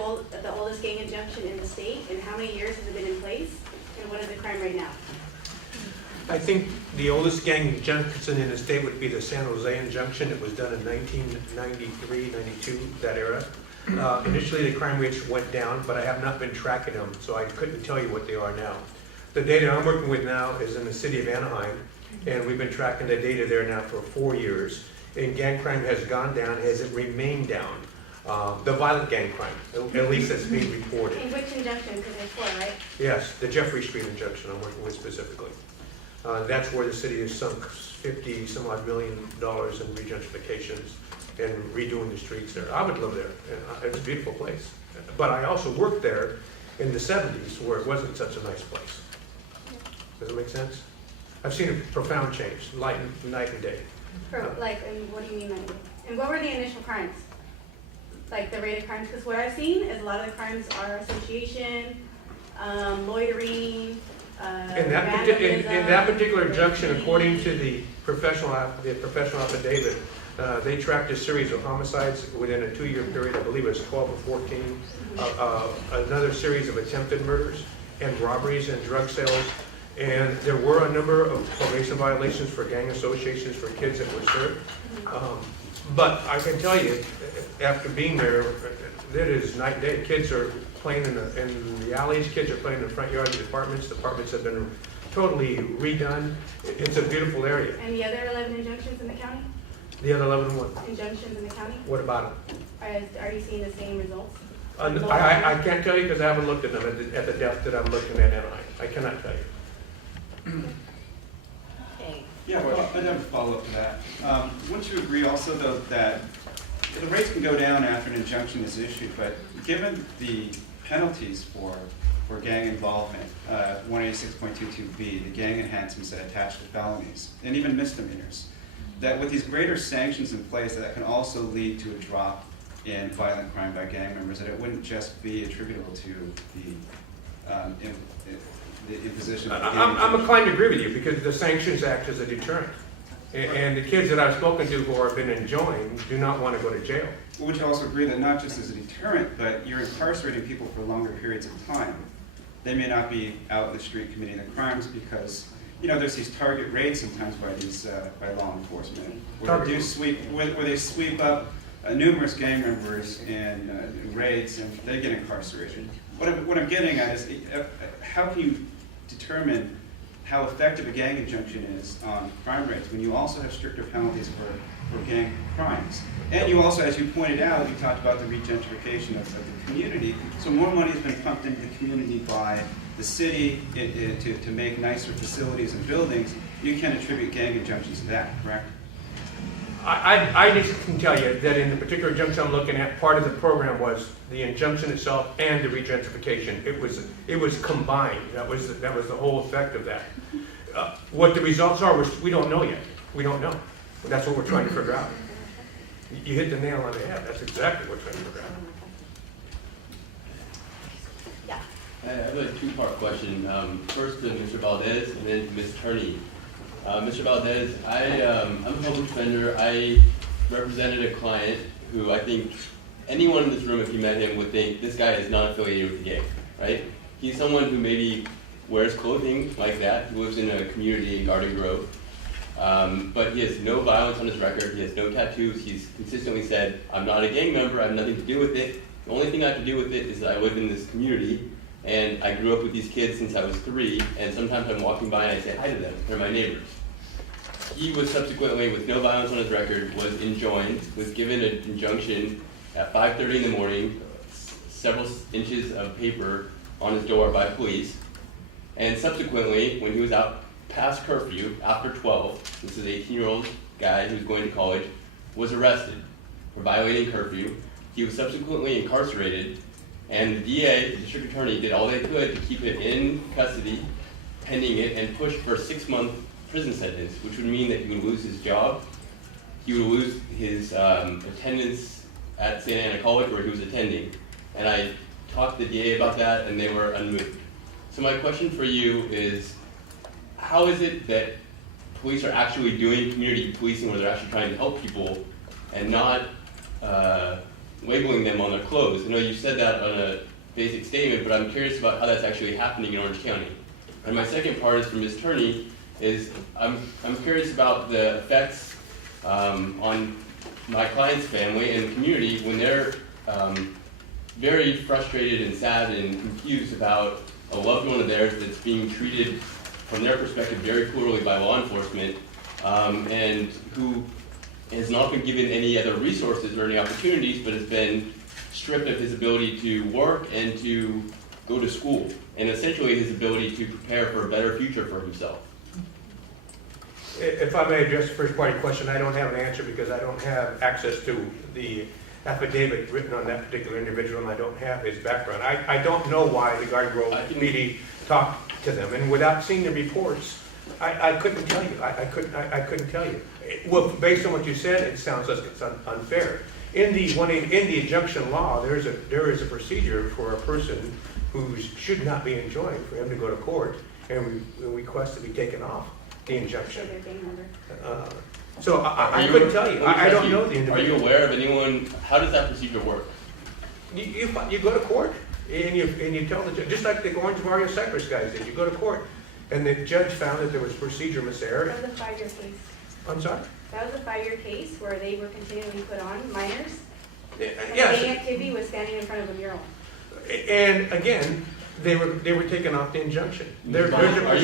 oldest gang injunction in the state, and how many years has it been in place, and what is the crime rate now? I think the oldest gang injunction in the state would be the San Jose injunction. It was done in 1993, 92, that era. Initially, the crime rates went down, but I have not been tracking them, so I couldn't tell you what they are now. The data I'm working with now is in the city of Anaheim, and we've been tracking the data there now for 4 years. And gang crime has gone down. Has it remained down? The violent gang crime, at least that's being reported. In which injunction? Because there's 4, right? Yes, the Jeffrey Street injunction I'm working with specifically. That's where the city has sunk $50-some-odd million in regentrifications and redoing the streets there. I would live there. It's a beautiful place. But I also worked there in the 70s where it wasn't such a nice place. Does it make sense? I've seen a profound change, night and day. And what do you mean by that? And what were the initial crimes? Like the rate of crimes? Because what I've seen is a lot of the crimes are association, loitering, in that particular injunction, according to the professional affidavit, they tracked a series of homicides within a 2-year period. I believe it was 12 or 14. Another series of attempted murders and robberies and drug sales. And there were a number of probation violations for gang associations for kids that were served. But I can tell you, after being there, it is night and day. Kids are playing in the alleys. Kids are playing in the front yards of the apartments. The apartments have been totally redone. It's a beautiful area. And the other 11 injunctions in the county? The other 11 what? Injunctions in the county? What about them? Are you seeing the same results? I can't tell you because I haven't looked at them at the depth that I'm looking at Anaheim. I cannot tell you. Okay. Yeah, well, I'd have a follow-up to that. Wouldn't you agree also, though, that the rates can go down after an injunction is issued, but given the penalties for gang involvement, 186.22b, the gang enhancements that attach to felonies, and even misdemeanors, that with these greater sanctions in place, that can also lead to a drop in violent crime by gang members, that it wouldn't just be attributable to the imposition of the gang. I'm inclined to agree with you because the sanctions act as a deterrent. And the kids that I've spoken to who have been enjoined do not want to go to jail. Would you also agree that not just as a deterrent, but you're incarcerating people for longer periods of time? They may not be out in the street committing the crimes because, there's these target raids sometimes by these by law enforcement where they sweep up numerous gang members in raids and they get incarcerated. What I'm getting at is how can you determine how effective a gang injunction is on crime rates when you also have stricter penalties for gang crimes. And you also, as you pointed out, you talked about the regentrification of the community. So more money has been pumped into the community by the city to make nicer facilities and buildings. You can attribute gang injunctions to that, correct? I just can tell you that in the particular injunction I'm looking at, part of the program was the injunction itself and the regentrification. It was combined. That was the whole effect of that. What the results are, we don't know yet. We don't know. But that's what we're trying to figure out. You hit the nail on the head. That's exactly what we're trying to figure out. Yeah. I have a two-part question. First to Mr. Valdez and then to Ms. Turney. Mr. Valdez, I'm a public defender. I represented a client who I think anyone in this room, if you met him, would think this guy is not affiliated with the gang, right? He's someone who maybe wears clothing like that, who lives in a community in Garden Grove, but he has no violence on his record, he has no tattoos, he's consistently said, I'm not a gang member, I have nothing to do with it. The only thing I have to do with it is that I live in this community, and I grew up with these kids since I was 3, and sometimes I'm walking by and I say hi to them, they're my neighbors. He was subsequently, with no violence on his record, was enjoined, was given an injunction at 5:30 in the morning, several inches of paper on his door by police, and subsequently, when he was out past curfew, after 12, this is an 18-year-old guy who's going to college, was arrested for violating curfew. He was subsequently incarcerated, and the DA, the district attorney, did all they could to keep him in custody, pending it, and pushed for a 6-month prison sentence, which would mean that he would lose his job, he would lose his attendance at Santa Ana College where he was attending. And I talked to the DA about that, and they were unmoved. So my question for you is, how is it that police are actually doing community policing where they're actually trying to help people and not labeling them on their clothes? I know you said that on a basic statement, but I'm curious about how that's actually happening in Orange County. And my second part is for Ms. Turney, is I'm curious about the effects on my client's family and the community when they're very frustrated and sad and confused about a loved one of theirs that's being treated from their perspective very poorly by law enforcement, and who has not been given any other resources or any opportunities, but has been stripped of his ability to work and to go to school, and essentially his ability to prepare for a better future for himself. If I may address the first part of your question, I don't have an answer because I don't have access to the affidavit written on that particular individual, and I don't have his background. I don't know why the Garden Grove PD talked to them, and without seeing the reports, I couldn't tell you. I couldn't tell you. Well, based on what you said, it sounds like it's unfair. In the injunction law, there is a procedure for a person who should not be enjoined for him to go to court and request to be taken off the injunction. So I couldn't tell you. I don't know the individual. Are you aware of anyone? How does that procedure work? You go to court and you tell the judge, just like the Orange Mario Cypress guys did. You go to court, and the judge found that there was procedure miscarriage. That was a 5-year case. I'm sorry? That was a 5-year case where they were continually put on minors. Yes. Gang activity was standing in front of a mural. And again, they were taken off the injunction. Are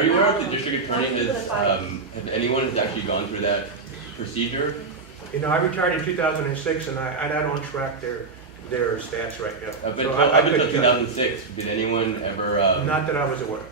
you aware of the district attorney have anyone has actually gone through that procedure? You know, I retired in 2006, and I don't track their stats right now. But So up until 2006, did anyone ever? Not that I was aware of.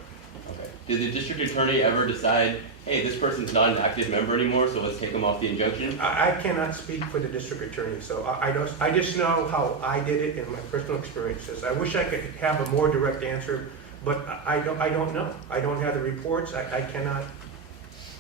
Okay. Did the district attorney ever decide, hey, this person's not an active member anymore, so let's take them off the injunction? I cannot speak for the district attorney, so I just know how I did it in my personal experiences. I wish I could have a more direct answer, but I don't know. I don't have the reports. I cannot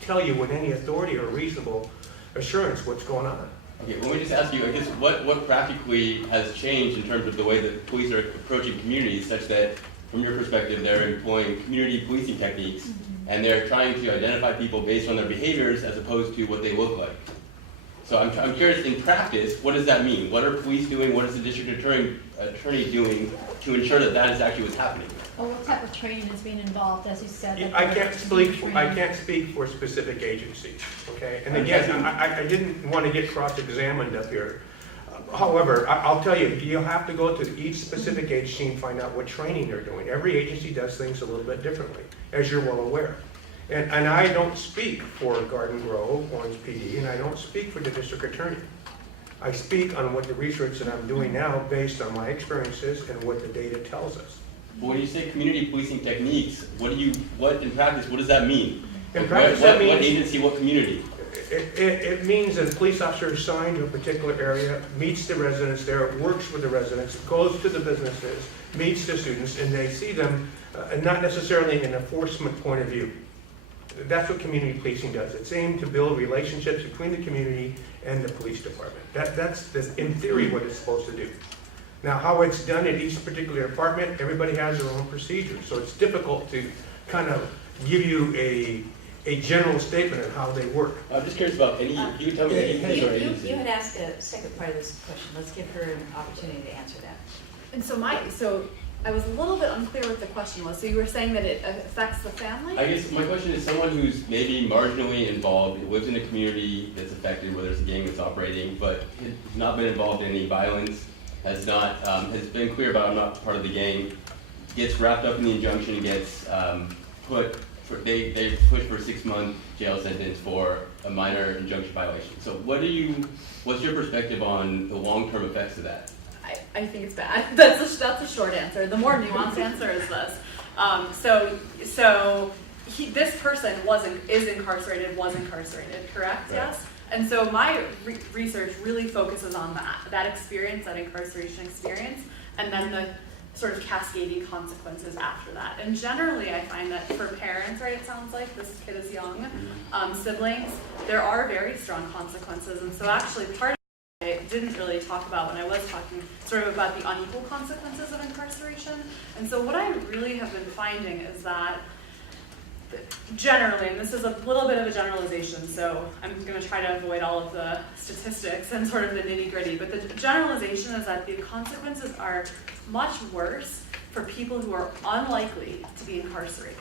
tell you with any authority or reasonable assurance what's going on. Okay, let me just ask you, I guess, what practically has changed in terms of the way that police are approaching communities, such that, from your perspective, they're employing community policing techniques, and they're trying to identify people based on their behaviors as opposed to what they look like. So I'm curious, in practice, what does that mean? What are police doing? What is the district attorney doing to ensure that that is actually what's happening? Well, what type of training is being involved, as you said? I can't speak for specific agencies, okay? And again, I didn't want to get cross-examined up here. However, I'll tell you, you'll have to go to each specific agency and find out what training they're doing. Every agency does things a little bit differently, as you're well aware. And I don't speak for Garden Grove, Orange PD, and I don't speak for the district attorney. I speak on what the research that I'm doing now based on my experiences and what the data tells us. But when you say community policing techniques, what in practice, what does that mean? In practice, that means... What agency, what community? It means that a police officer is assigned to a particular area, meets the residents there, works with the residents, goes to the businesses, meets the students, and they see them, not necessarily in an enforcement point of view. That's what community policing does. It's aimed to build relationships between the community and the police department. That's in theory what it's supposed to do. Now, how it's done in each particular department, everybody has their own procedures, so it's difficult to kind of give you a general statement of how they work. I'm just curious about any, you can tell me anything or anything. You had asked a second part of this question. Let's give her an opportunity to answer that. And so I was a little bit unclear what the question was. So you were saying that it affects the family? I guess my question is someone who's maybe marginally involved, lives in a community that's affected, whether it's a gang that's operating, but has not been involved in any violence, has been clear about I'm not part of the gang, gets wrapped up in the injunction and gets they push for a 6-month jail sentence for a minor injunction violation. So what's your perspective on the long-term effects of that? I think it's bad. That's a short answer. The more nuanced answer is this. This person is incarcerated, was incarcerated, correct? Right. Yes? And so my research really focuses on that experience, that incarceration experience, and then the sort of cascading consequences after that. And generally, I find that for parents, right, it sounds like this kid is young, siblings, there are very strong consequences. And so actually part of I didn't really talk about when I was talking sort of about the unequal consequences of incarceration. And so what I really have been finding is that generally, and this is a little bit of a generalization, so I'm going to try to avoid all of the statistics and sort of the nitty-gritty, but the generalization is that the consequences are much worse for people who are unlikely to be incarcerated.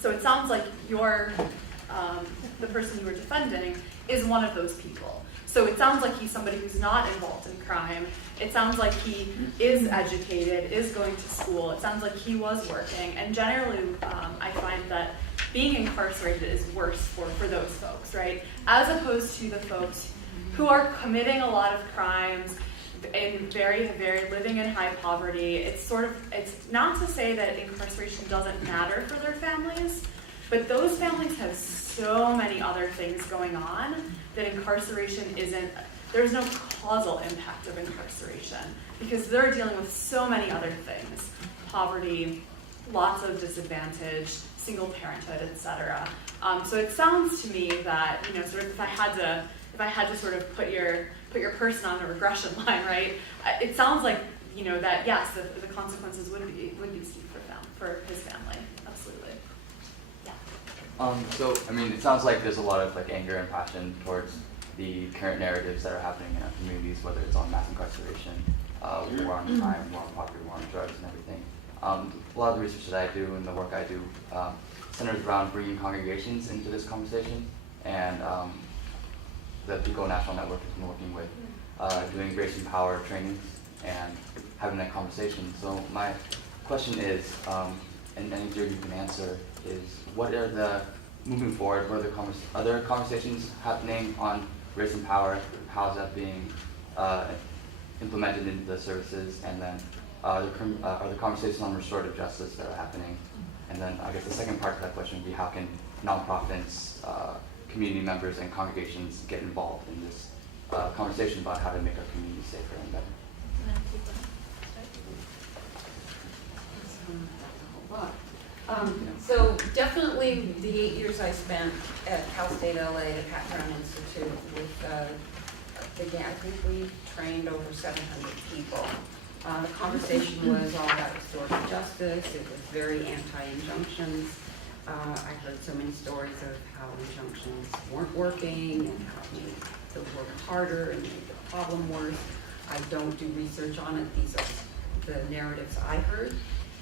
So it sounds like the person you were defending is one of those people. So it sounds like he's somebody who's not involved in crime. It sounds like he is educated, is going to school. It sounds like he was working. And generally, I find that being incarcerated is worse for those folks, right? As opposed to the folks who are committing a lot of crimes and very living in high poverty. It's not to say that incarceration doesn't matter for their families, but those families have so many other things going on that incarceration there's no causal impact of incarceration because they're dealing with so many other things, poverty, lots of disadvantage, single parenthood, etc. So it sounds to me that, sort of if I had to sort of put your person on a regression line, right? It sounds like, that yes, the consequences would be steep for his family, absolutely. So, it sounds like there's a lot of anger and passion towards the current narratives that are happening in our communities, whether it's on mass incarceration, war on crime, war on poverty, war on drugs, and everything. A lot of the research that I do and the work I do centers around bringing congregations into this conversation, and the PICO National Network has been working with doing Grace and Power trainings and having that conversation. So my question is, and any you can answer, is what are moving forward, what are other conversations happening on race and power? How is that being implemented into the services? And then are the conversations on restorative justice that are happening? And then I guess the second part to that question would be how can nonprofits, community members, and congregations get involved in this conversation about how to make our communities safer and better? So definitely the 8 years I spent at Cal State LA, the Pat Brown Institute, with the gang, I think we trained over 700 people. The conversation was all about restorative justice. It was very anti-injunctions. I heard so many stories of how injunctions weren't working and how it made the work harder and made the problem worse. I don't do research on it. These are the narratives I heard,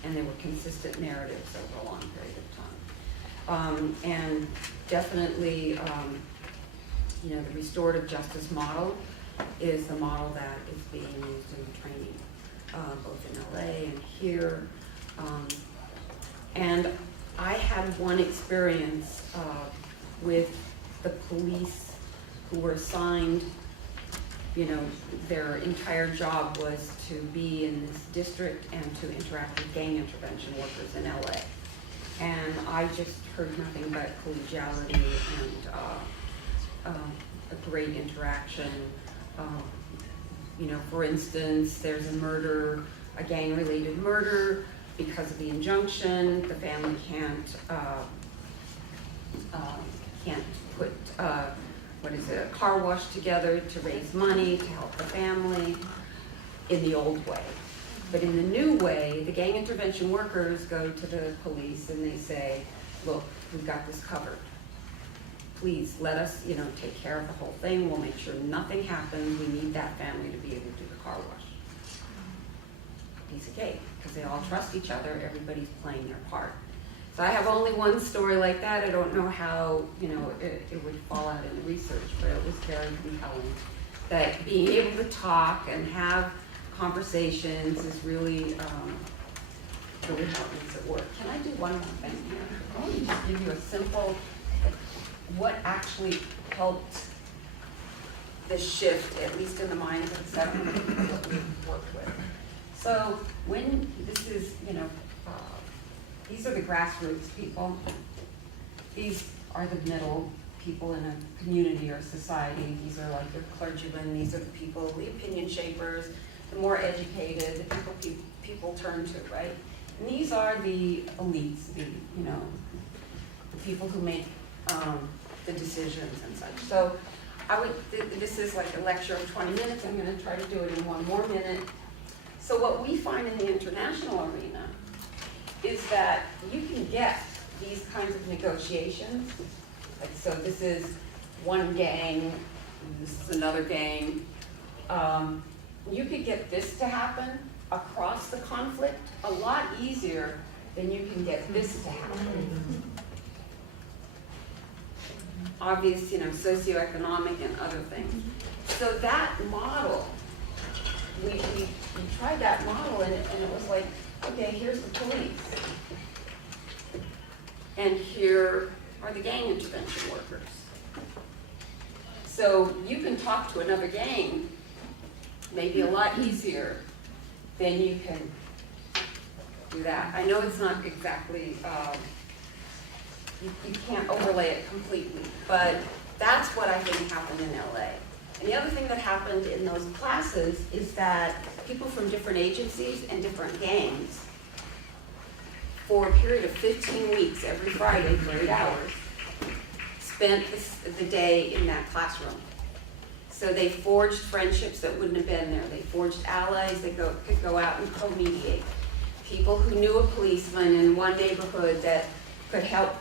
and they were consistent narratives over a long period of time. And definitely, the restorative justice model is the model that is being used in the training, both in LA and here. And I had one experience with the police who were assigned, their entire job was to be in this district and to interact with gang intervention workers in LA. And I just heard nothing but collegiality and a great interaction. For instance, there's a gang-related murder. Because of the injunction, the family can't a car wash together to raise money, to help the family in the old way. But in the new way, the gang intervention workers go to the police and they say, look, we've got this covered. Please let us, take care of the whole thing. We'll make sure nothing happens. We need that family to be able to do the car wash. Piece of cake, because they all trust each other. Everybody's playing their part. So I have only one story like that. I don't know how, it would fall out in the research, but it was very compelling. That being able to talk and have conversations is really how it makes it work. Can I do one more thing here? I want to just give you a simple, what actually helped the shift, at least in the minds of 7 people that we've worked with. So when this is, these are the grassroots people. These are the middle people in a community or society. These are like the clergymen. These are the people, the opinion shapers, the more educated, the people turn to, right? And these are the elites, the people who make the decisions and such. So this is like a lecture of 20 minutes. I'm going to try to do it in 1 more minute. So what we find in the international arena is that you can get these kinds of negotiations. Like, so this is one gang, this is another gang. You could get this to happen across the conflict a lot easier than you can get this to happen. Obvious, socioeconomic and other things. So that model, we tried that model and it was like, okay, here's the police. And here are the gang intervention workers. So you can talk to another gang maybe a lot easier than you can do that. I know it's not exactly, you can't overlay it completely, but that's what I think happened in LA. And the other thing that happened in those classes is that people from different agencies and different gangs, for a period of 15 weeks, every Friday for 8 hours, spent the day in that classroom. So they forged friendships that wouldn't have been there. They forged allies that could go out and co-mediate. People who knew a policeman in one neighborhood that could help,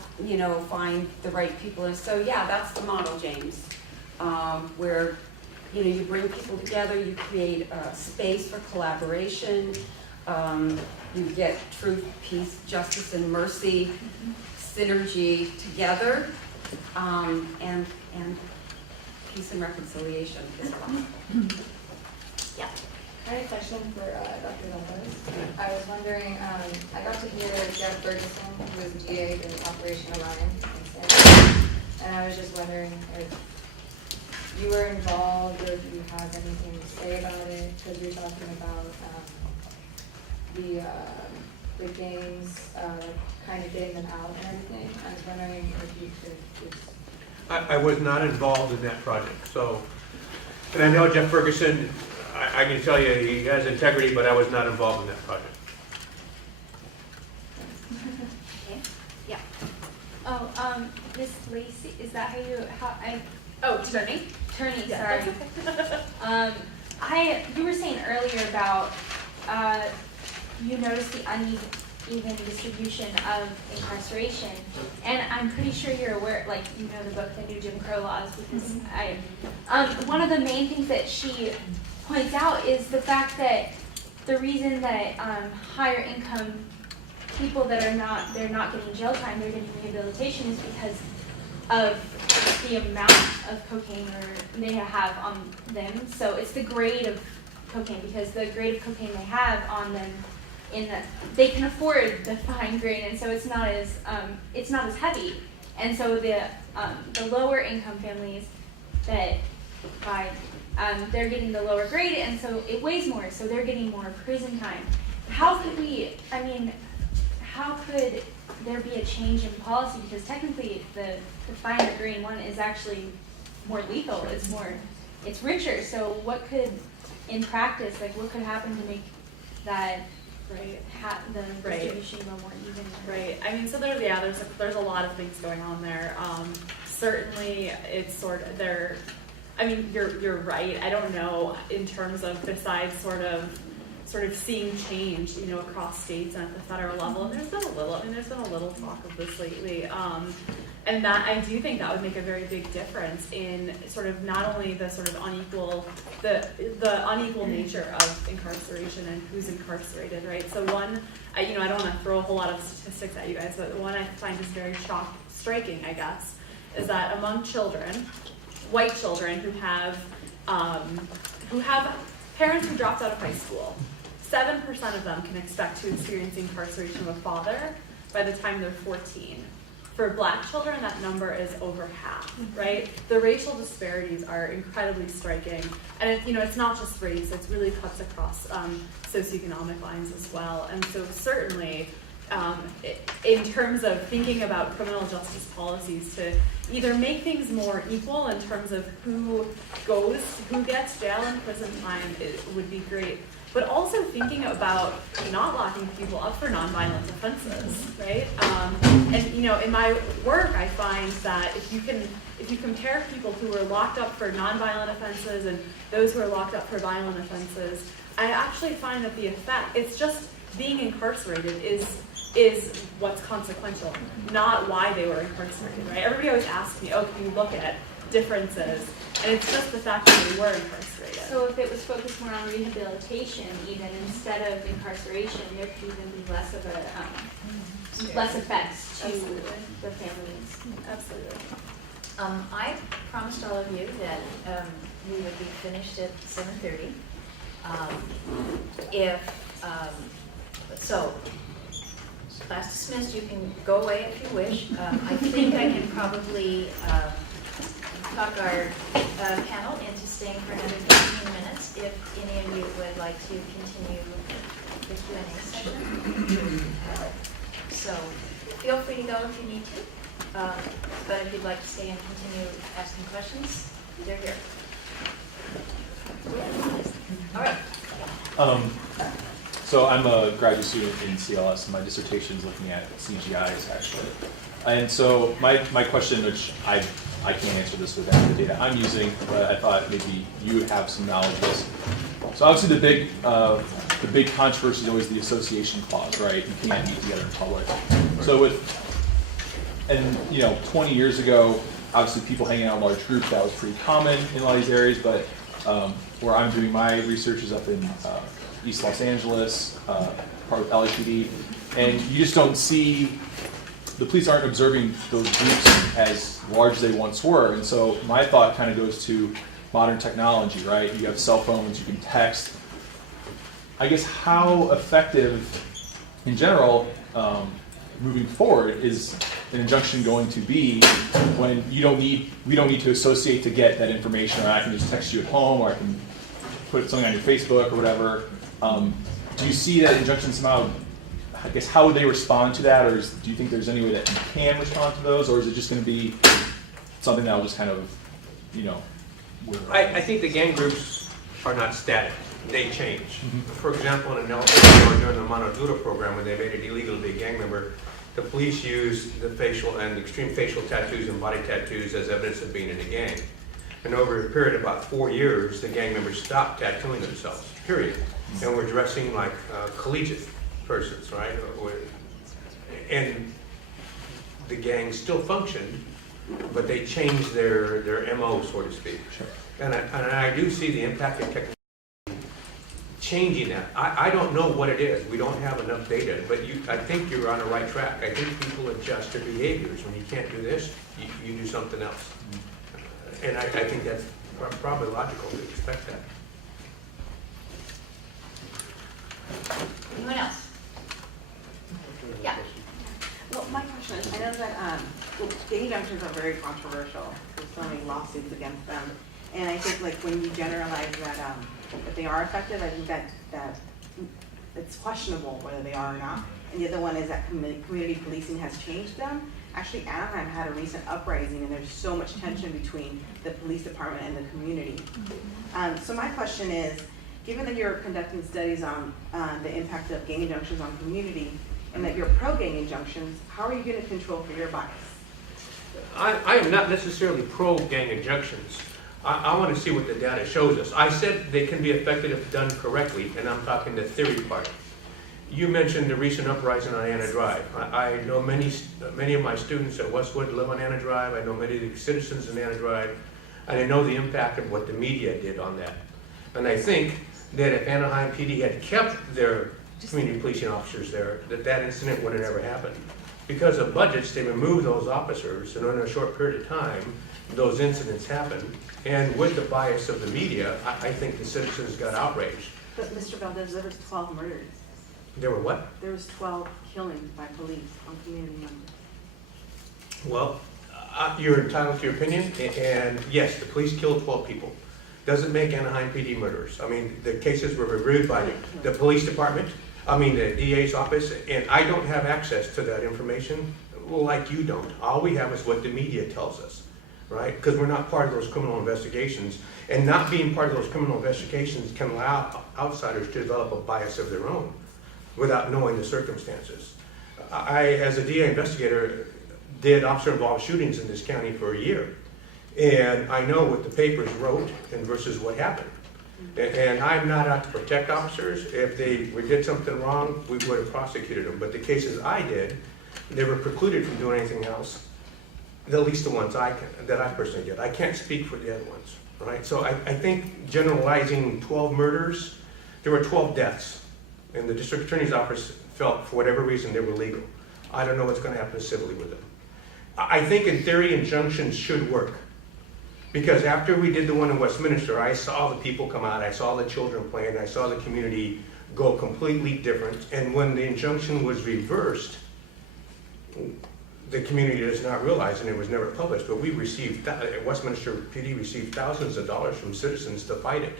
find the right people. And so, yeah, that's the model, James, where, you bring people together, you create a space for collaboration, you get truth, peace, justice, and mercy, synergy together, and peace and reconciliation as well. Yeah. I had a question for Dr. Lopez. I was wondering, I got to hear Jeff Ferguson, who was GA in Operation Orion, and I was just wondering if you were involved or if you have anything to say about it, because you're talking about the gangs, kind of getting them out and everything. I was wondering if you could just... I was not involved in that project, so, and I know Jeff Ferguson, I can tell you he has integrity, but I was not involved in that project. Okay. Yeah. Oh, Miss Lacey, is that how Turney? Turney, Yeah, sorry. You were saying earlier about, you noticed the uneven distribution of incarceration, and I'm pretty sure you're aware, the book, The New Jim Crow Laws, because one of the main things that she points out is the fact that the reason that higher income people that they're not getting jail time, they're getting rehabilitation is because of the amount of cocaine they have on them. So it's the grade of cocaine, because the grade of cocaine they have on them, they can afford the fine grade, and so it's not as heavy. And so the lower income families that they're getting the lower grade, and so it weighs more, so they're getting more prison time. How could there be a change in policy? Because technically the finer grade one is actually more lethal, it's richer. So what could, in practice, what could happen to make that the distribution go more even? Right. I mean, so there's a lot of things going on there. certainly it's sort of I mean, you're right. I don't know in terms of besides sort of seeing change, you know, across states and at the federal level. And there's been a little talk of this lately. And that I do think that would make a very big difference in sort of not only the sort of unequal nature of incarceration and who's incarcerated, right? So one, I don't want to throw a whole lot of statistics at you guys, but the one I find is very striking, I guess, is that among children, white children who have parents who dropped out of high school, 7% of them can expect to experience incarceration of a father by the time they're 14. For black children, that number is over half, right? The racial disparities are incredibly striking. And it's not just race, it really cuts across socioeconomic lines as well. And so certainly, in terms of thinking about criminal justice policies to either make things more equal in terms of who gets jail and prison time, it would be great. But also thinking about not locking people up for nonviolent offenses, right? And in my work, I find that if you compare people who are locked up for nonviolent offenses and those who are locked up for violent offenses, I actually find that the effect, it's just being incarcerated is what's consequential, not why they were incarcerated, right? Everybody always asks me, can you look at differences? And it's just the fact that they were incarcerated. So if it was focused more on rehabilitation, even instead of incarceration, there could even be less of less effects to the families. Absolutely. I promised all of you that we would be finished at 7:30. So, class dismissed. You can go away if you wish. I think I can probably talk our panel into staying for another 15 minutes if any of you would like to continue the Q&A session. So feel free to go if you need to. But if you'd like to stay and continue asking questions, they're here. All right. So I'm a graduate student in CLS, and my dissertation is looking at CGIs, actually. And so my question, which I can't answer this with any of the data I'm using, but I thought maybe you would have some knowledge of this. So obviously the big controversy is always the association clause, right? You can't meet together in public. So 20 years ago, obviously people hanging out in large groups, that was pretty common in a lot of these areas, but where I'm doing my research is up in East Los Angeles, part of LAPD, and you just don't see, the police aren't observing those groups as large as they once were. And so my thought kind of goes to modern technology, right? You have cell phones, you can text. I guess how effective, in general, moving forward, is an injunction going to be when we don't need to associate to get that information, or I can just text you at home, or I can put something on your Facebook or whatever. Do you see that injunction somehow, I guess, how would they respond to that, or do you think there's any way that you can respond to those, or is it just going to be something that will just kind of, I think the gang groups are not static. They change. Mm-hmm. For example, in El Salvador, during the Mano Dura program, when they made it illegal to be a gang member, the police used the facial and extreme facial tattoos and body tattoos as evidence of being in a gang. And over a period of about 4 years, the gang members stopped tattooing themselves, period. And were dressing like collegiate persons, right? And the gang still functioned, but they changed their MO, so to speak. Sure. And I do see the impact of technology changing that. I don't know what it is. We don't have enough data, but I think you're on the right track. I think people adjust their behaviors. When you can't do this, you do something else. And I think that's probably logical to expect that. Anyone else? Yeah. Well, my question is, I know that gang injunctions are very controversial. There's so many lawsuits against them. And I think when you generalize that they are effective, I think that it's questionable whether they are or not. And the other one is that community policing has changed them. Actually, Anaheim had a recent uprising, and there's so much tension between the police department and the community. So my question is, given that you're conducting studies on the impact of gang injunctions on community, and that you're pro-gang injunctions, how are you going to control for your bias? I am not necessarily pro-gang injunctions. I want to see what the data shows us. I said they can be effective if done correctly, and I'm talking the theory part. You mentioned the recent uprising on Anna Drive. I know many of my students at Westwood live on Anna Drive. I know many of the citizens in Anna Drive, and I know the impact of what the media did on that. And I think that if Anaheim PD had kept their community policing officers there, that incident would have never happened. Because of budgets, they removed those officers, and in a short period of time, those incidents happened. And with the bias of the media, I think the citizens got outraged. But Mr. Valdez, there was 12 murders. There were what? There was 12 killings by police on community members. Well, you're entitled to your opinion, and yes, the police killed 12 people. Doesn't make Anaheim PD murderers. I mean, the cases were reviewed by the police department, the DA's office, and I don't have access to that information like you don't. All we have is what the media tells us, right? Because we're not part of those criminal investigations, and not being part of those criminal investigations can allow outsiders to develop a bias of their own without knowing the circumstances. I, as a DA investigator, did officer-involved shootings in this county for a year. And I know what the papers wrote and versus what happened. And I'm not out to protect officers. If they did something wrong, we would have prosecuted them. But the cases I did, they were precluded from doing anything else, at least the ones that I personally did. I can't speak for the other ones, right? So I think generalizing 12 murders, there were 12 deaths. And the district attorney's office felt, for whatever reason, they were legal. I don't know what's going to happen civilly with them. I think in theory, injunctions should work. Because after we did the one in Westminster, I saw the people come out, I saw the children playing, I saw the community go completely different. And when the injunction was reversed, the community does not realize, and it was never published, but we received, Westminster PD received thousands of dollars from citizens to fight it.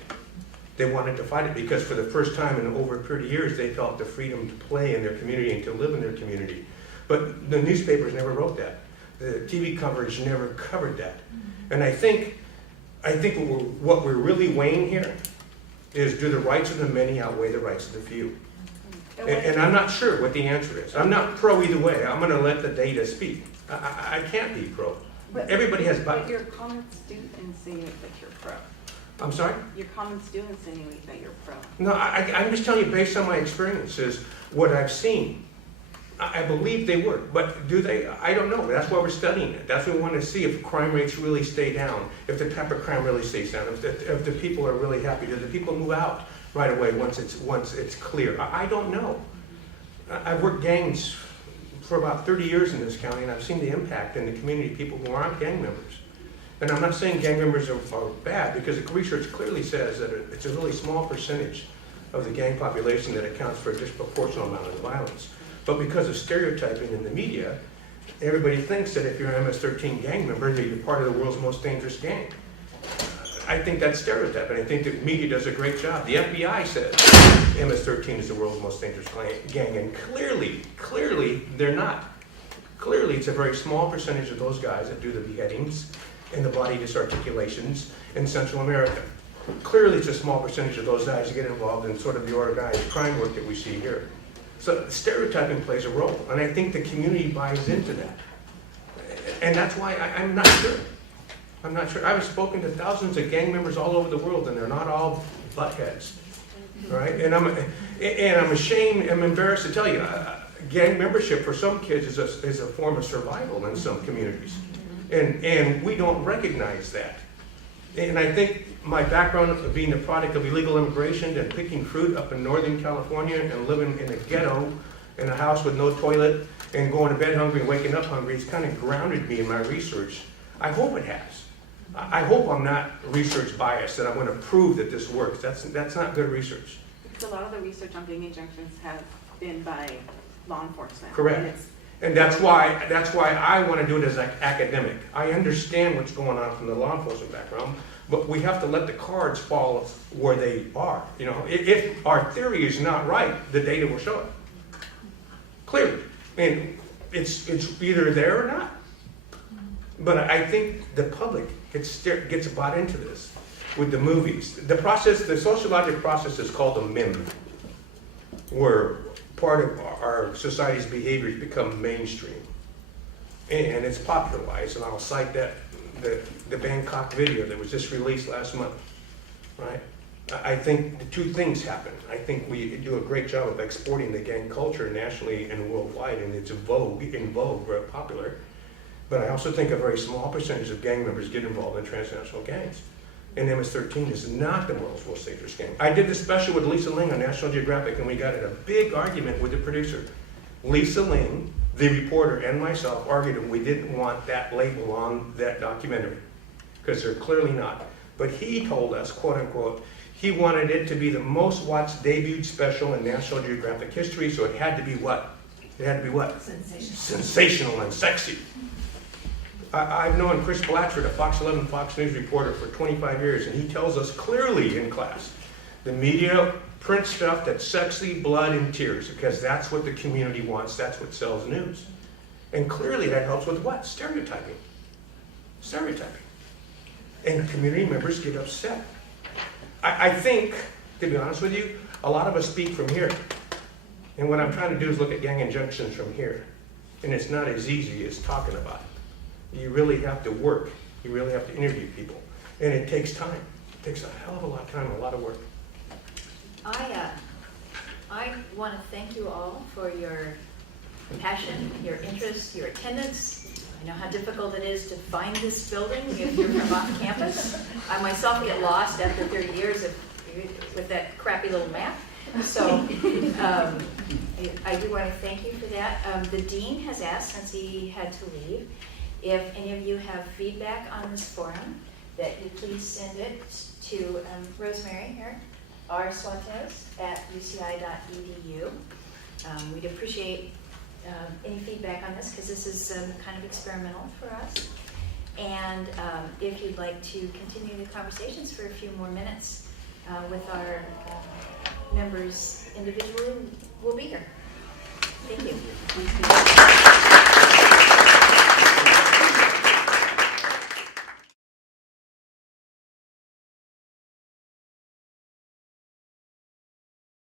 They wanted to fight it because for the first time in over 30 years, they felt the freedom to play in their community and to live in their community. But the newspapers never wrote that. The TV coverage never covered that. And I think what we're really weighing here is, do the rights of the many outweigh the rights of the few? And I'm not sure what the answer is. I'm not pro either way. I'm going to let the data speak. I can't be pro. Everybody has. But your comments do insinuate that you're pro. I'm sorry? Your comments do insinuate that you're pro. No, I'm just telling you based on my experiences, what I've seen. I believe they work, but do they? I don't know. That's why we're studying it. That's what we want to see, if crime rates really stay down, if the type of crime really stays down, if the people are really happy, do the people move out right away once it's clear? I don't know. I've worked gangs for about 30 years in this county, and I've seen the impact in the community, people who aren't gang members. And I'm not saying gang members are bad, because the research clearly says that it's a really small percentage of the gang population that accounts for a disproportionate amount of the violence. But because of stereotyping in the media, everybody thinks that if you're an MS-13 gang member, that you're part of the world's most dangerous gang. I think that's stereotyping. I think that media does a great job. The FBI says MS-13 is the world's most dangerous gang, and clearly, they're not. Clearly, it's a very small percentage of those guys that do the beheadings and the body disarticulations in Central America. Clearly, it's a small percentage of those guys that get involved in sort of the organized crime work that we see here. So stereotyping plays a role, and I think the community buys into that. And that's why I'm not sure. I'm not sure. I've spoken to thousands of gang members all over the world, and they're not all buttheads, right? And I'm ashamed, I'm embarrassed to tell you, gang membership for some kids is a form of survival in some communities. And we don't recognize that. And I think my background of being a product of illegal immigration and picking fruit up in Northern California and living in a ghetto in a house with no toilet and going to bed hungry and waking up hungry has kind of grounded me in my research. I hope it has. I hope I'm not research biased, that I'm going to prove that this works. That's not good research. Because a lot of the research on gang injunctions has been by law enforcement. Correct. And that's why I want to do it as an academic. I understand what's going on from the law enforcement background, but we have to let the cards fall where they are. You know, if our theory is not right, the data will show it clearly. And it's either there or not. But I think the public gets bought into this with the movies. The sociological process is called a MIM, where part of our society's behaviors become mainstream. And it's popularized, and I'll cite that, the Bangkok video that was just released last month, right? I think the two things happen. I think we do a great job of exporting the gang culture nationally and worldwide, and it's in vogue, very popular. But I also think a very small percentage of gang members get involved in transnational gangs. And MS-13 is not the world's most dangerous gang. I did this special with Lisa Ling on National Geographic, and we got in a big argument with the producer. Lisa Ling, the reporter, and myself argued that we didn't want that label on that documentary, because they're clearly not. But he told us, quote unquote, he wanted it to be the most watched debuted special in National Geographic history, so it had to be what? It had to be what? Sensational. Sensational and sexy. I've known Chris Blatchford, a Fox 11 Fox News reporter, for 25 years, and he tells us clearly in class, the media prints stuff that's sexy, blood, and tears, because that's what the community wants, that's what sells news. And clearly that helps with what? Stereotyping. Stereotyping. And community members get upset. I think, to be honest with you, a lot of us speak from here. And what I'm trying to do is look at gang injunctions from here. And it's not as easy as talking about it. You really have to work. You really have to interview people. And it takes time. It takes a hell of a lot of time and a lot of work. I want to thank you all for your passion, your interest, your attendance. I know how difficult it is to find this building if you're from off campus. I myself get lost after 30 years with that crappy little map. So I do want to thank you for that. The dean has asked, since he had to leave, if any of you have feedback on this forum, that you please send it to Rosemary here, rswantes@uci.edu. We'd appreciate any feedback on this, because this is kind of experimental for us. And if you'd like to continue the conversations for a few more minutes with our members individually, we'll be here. Thank you.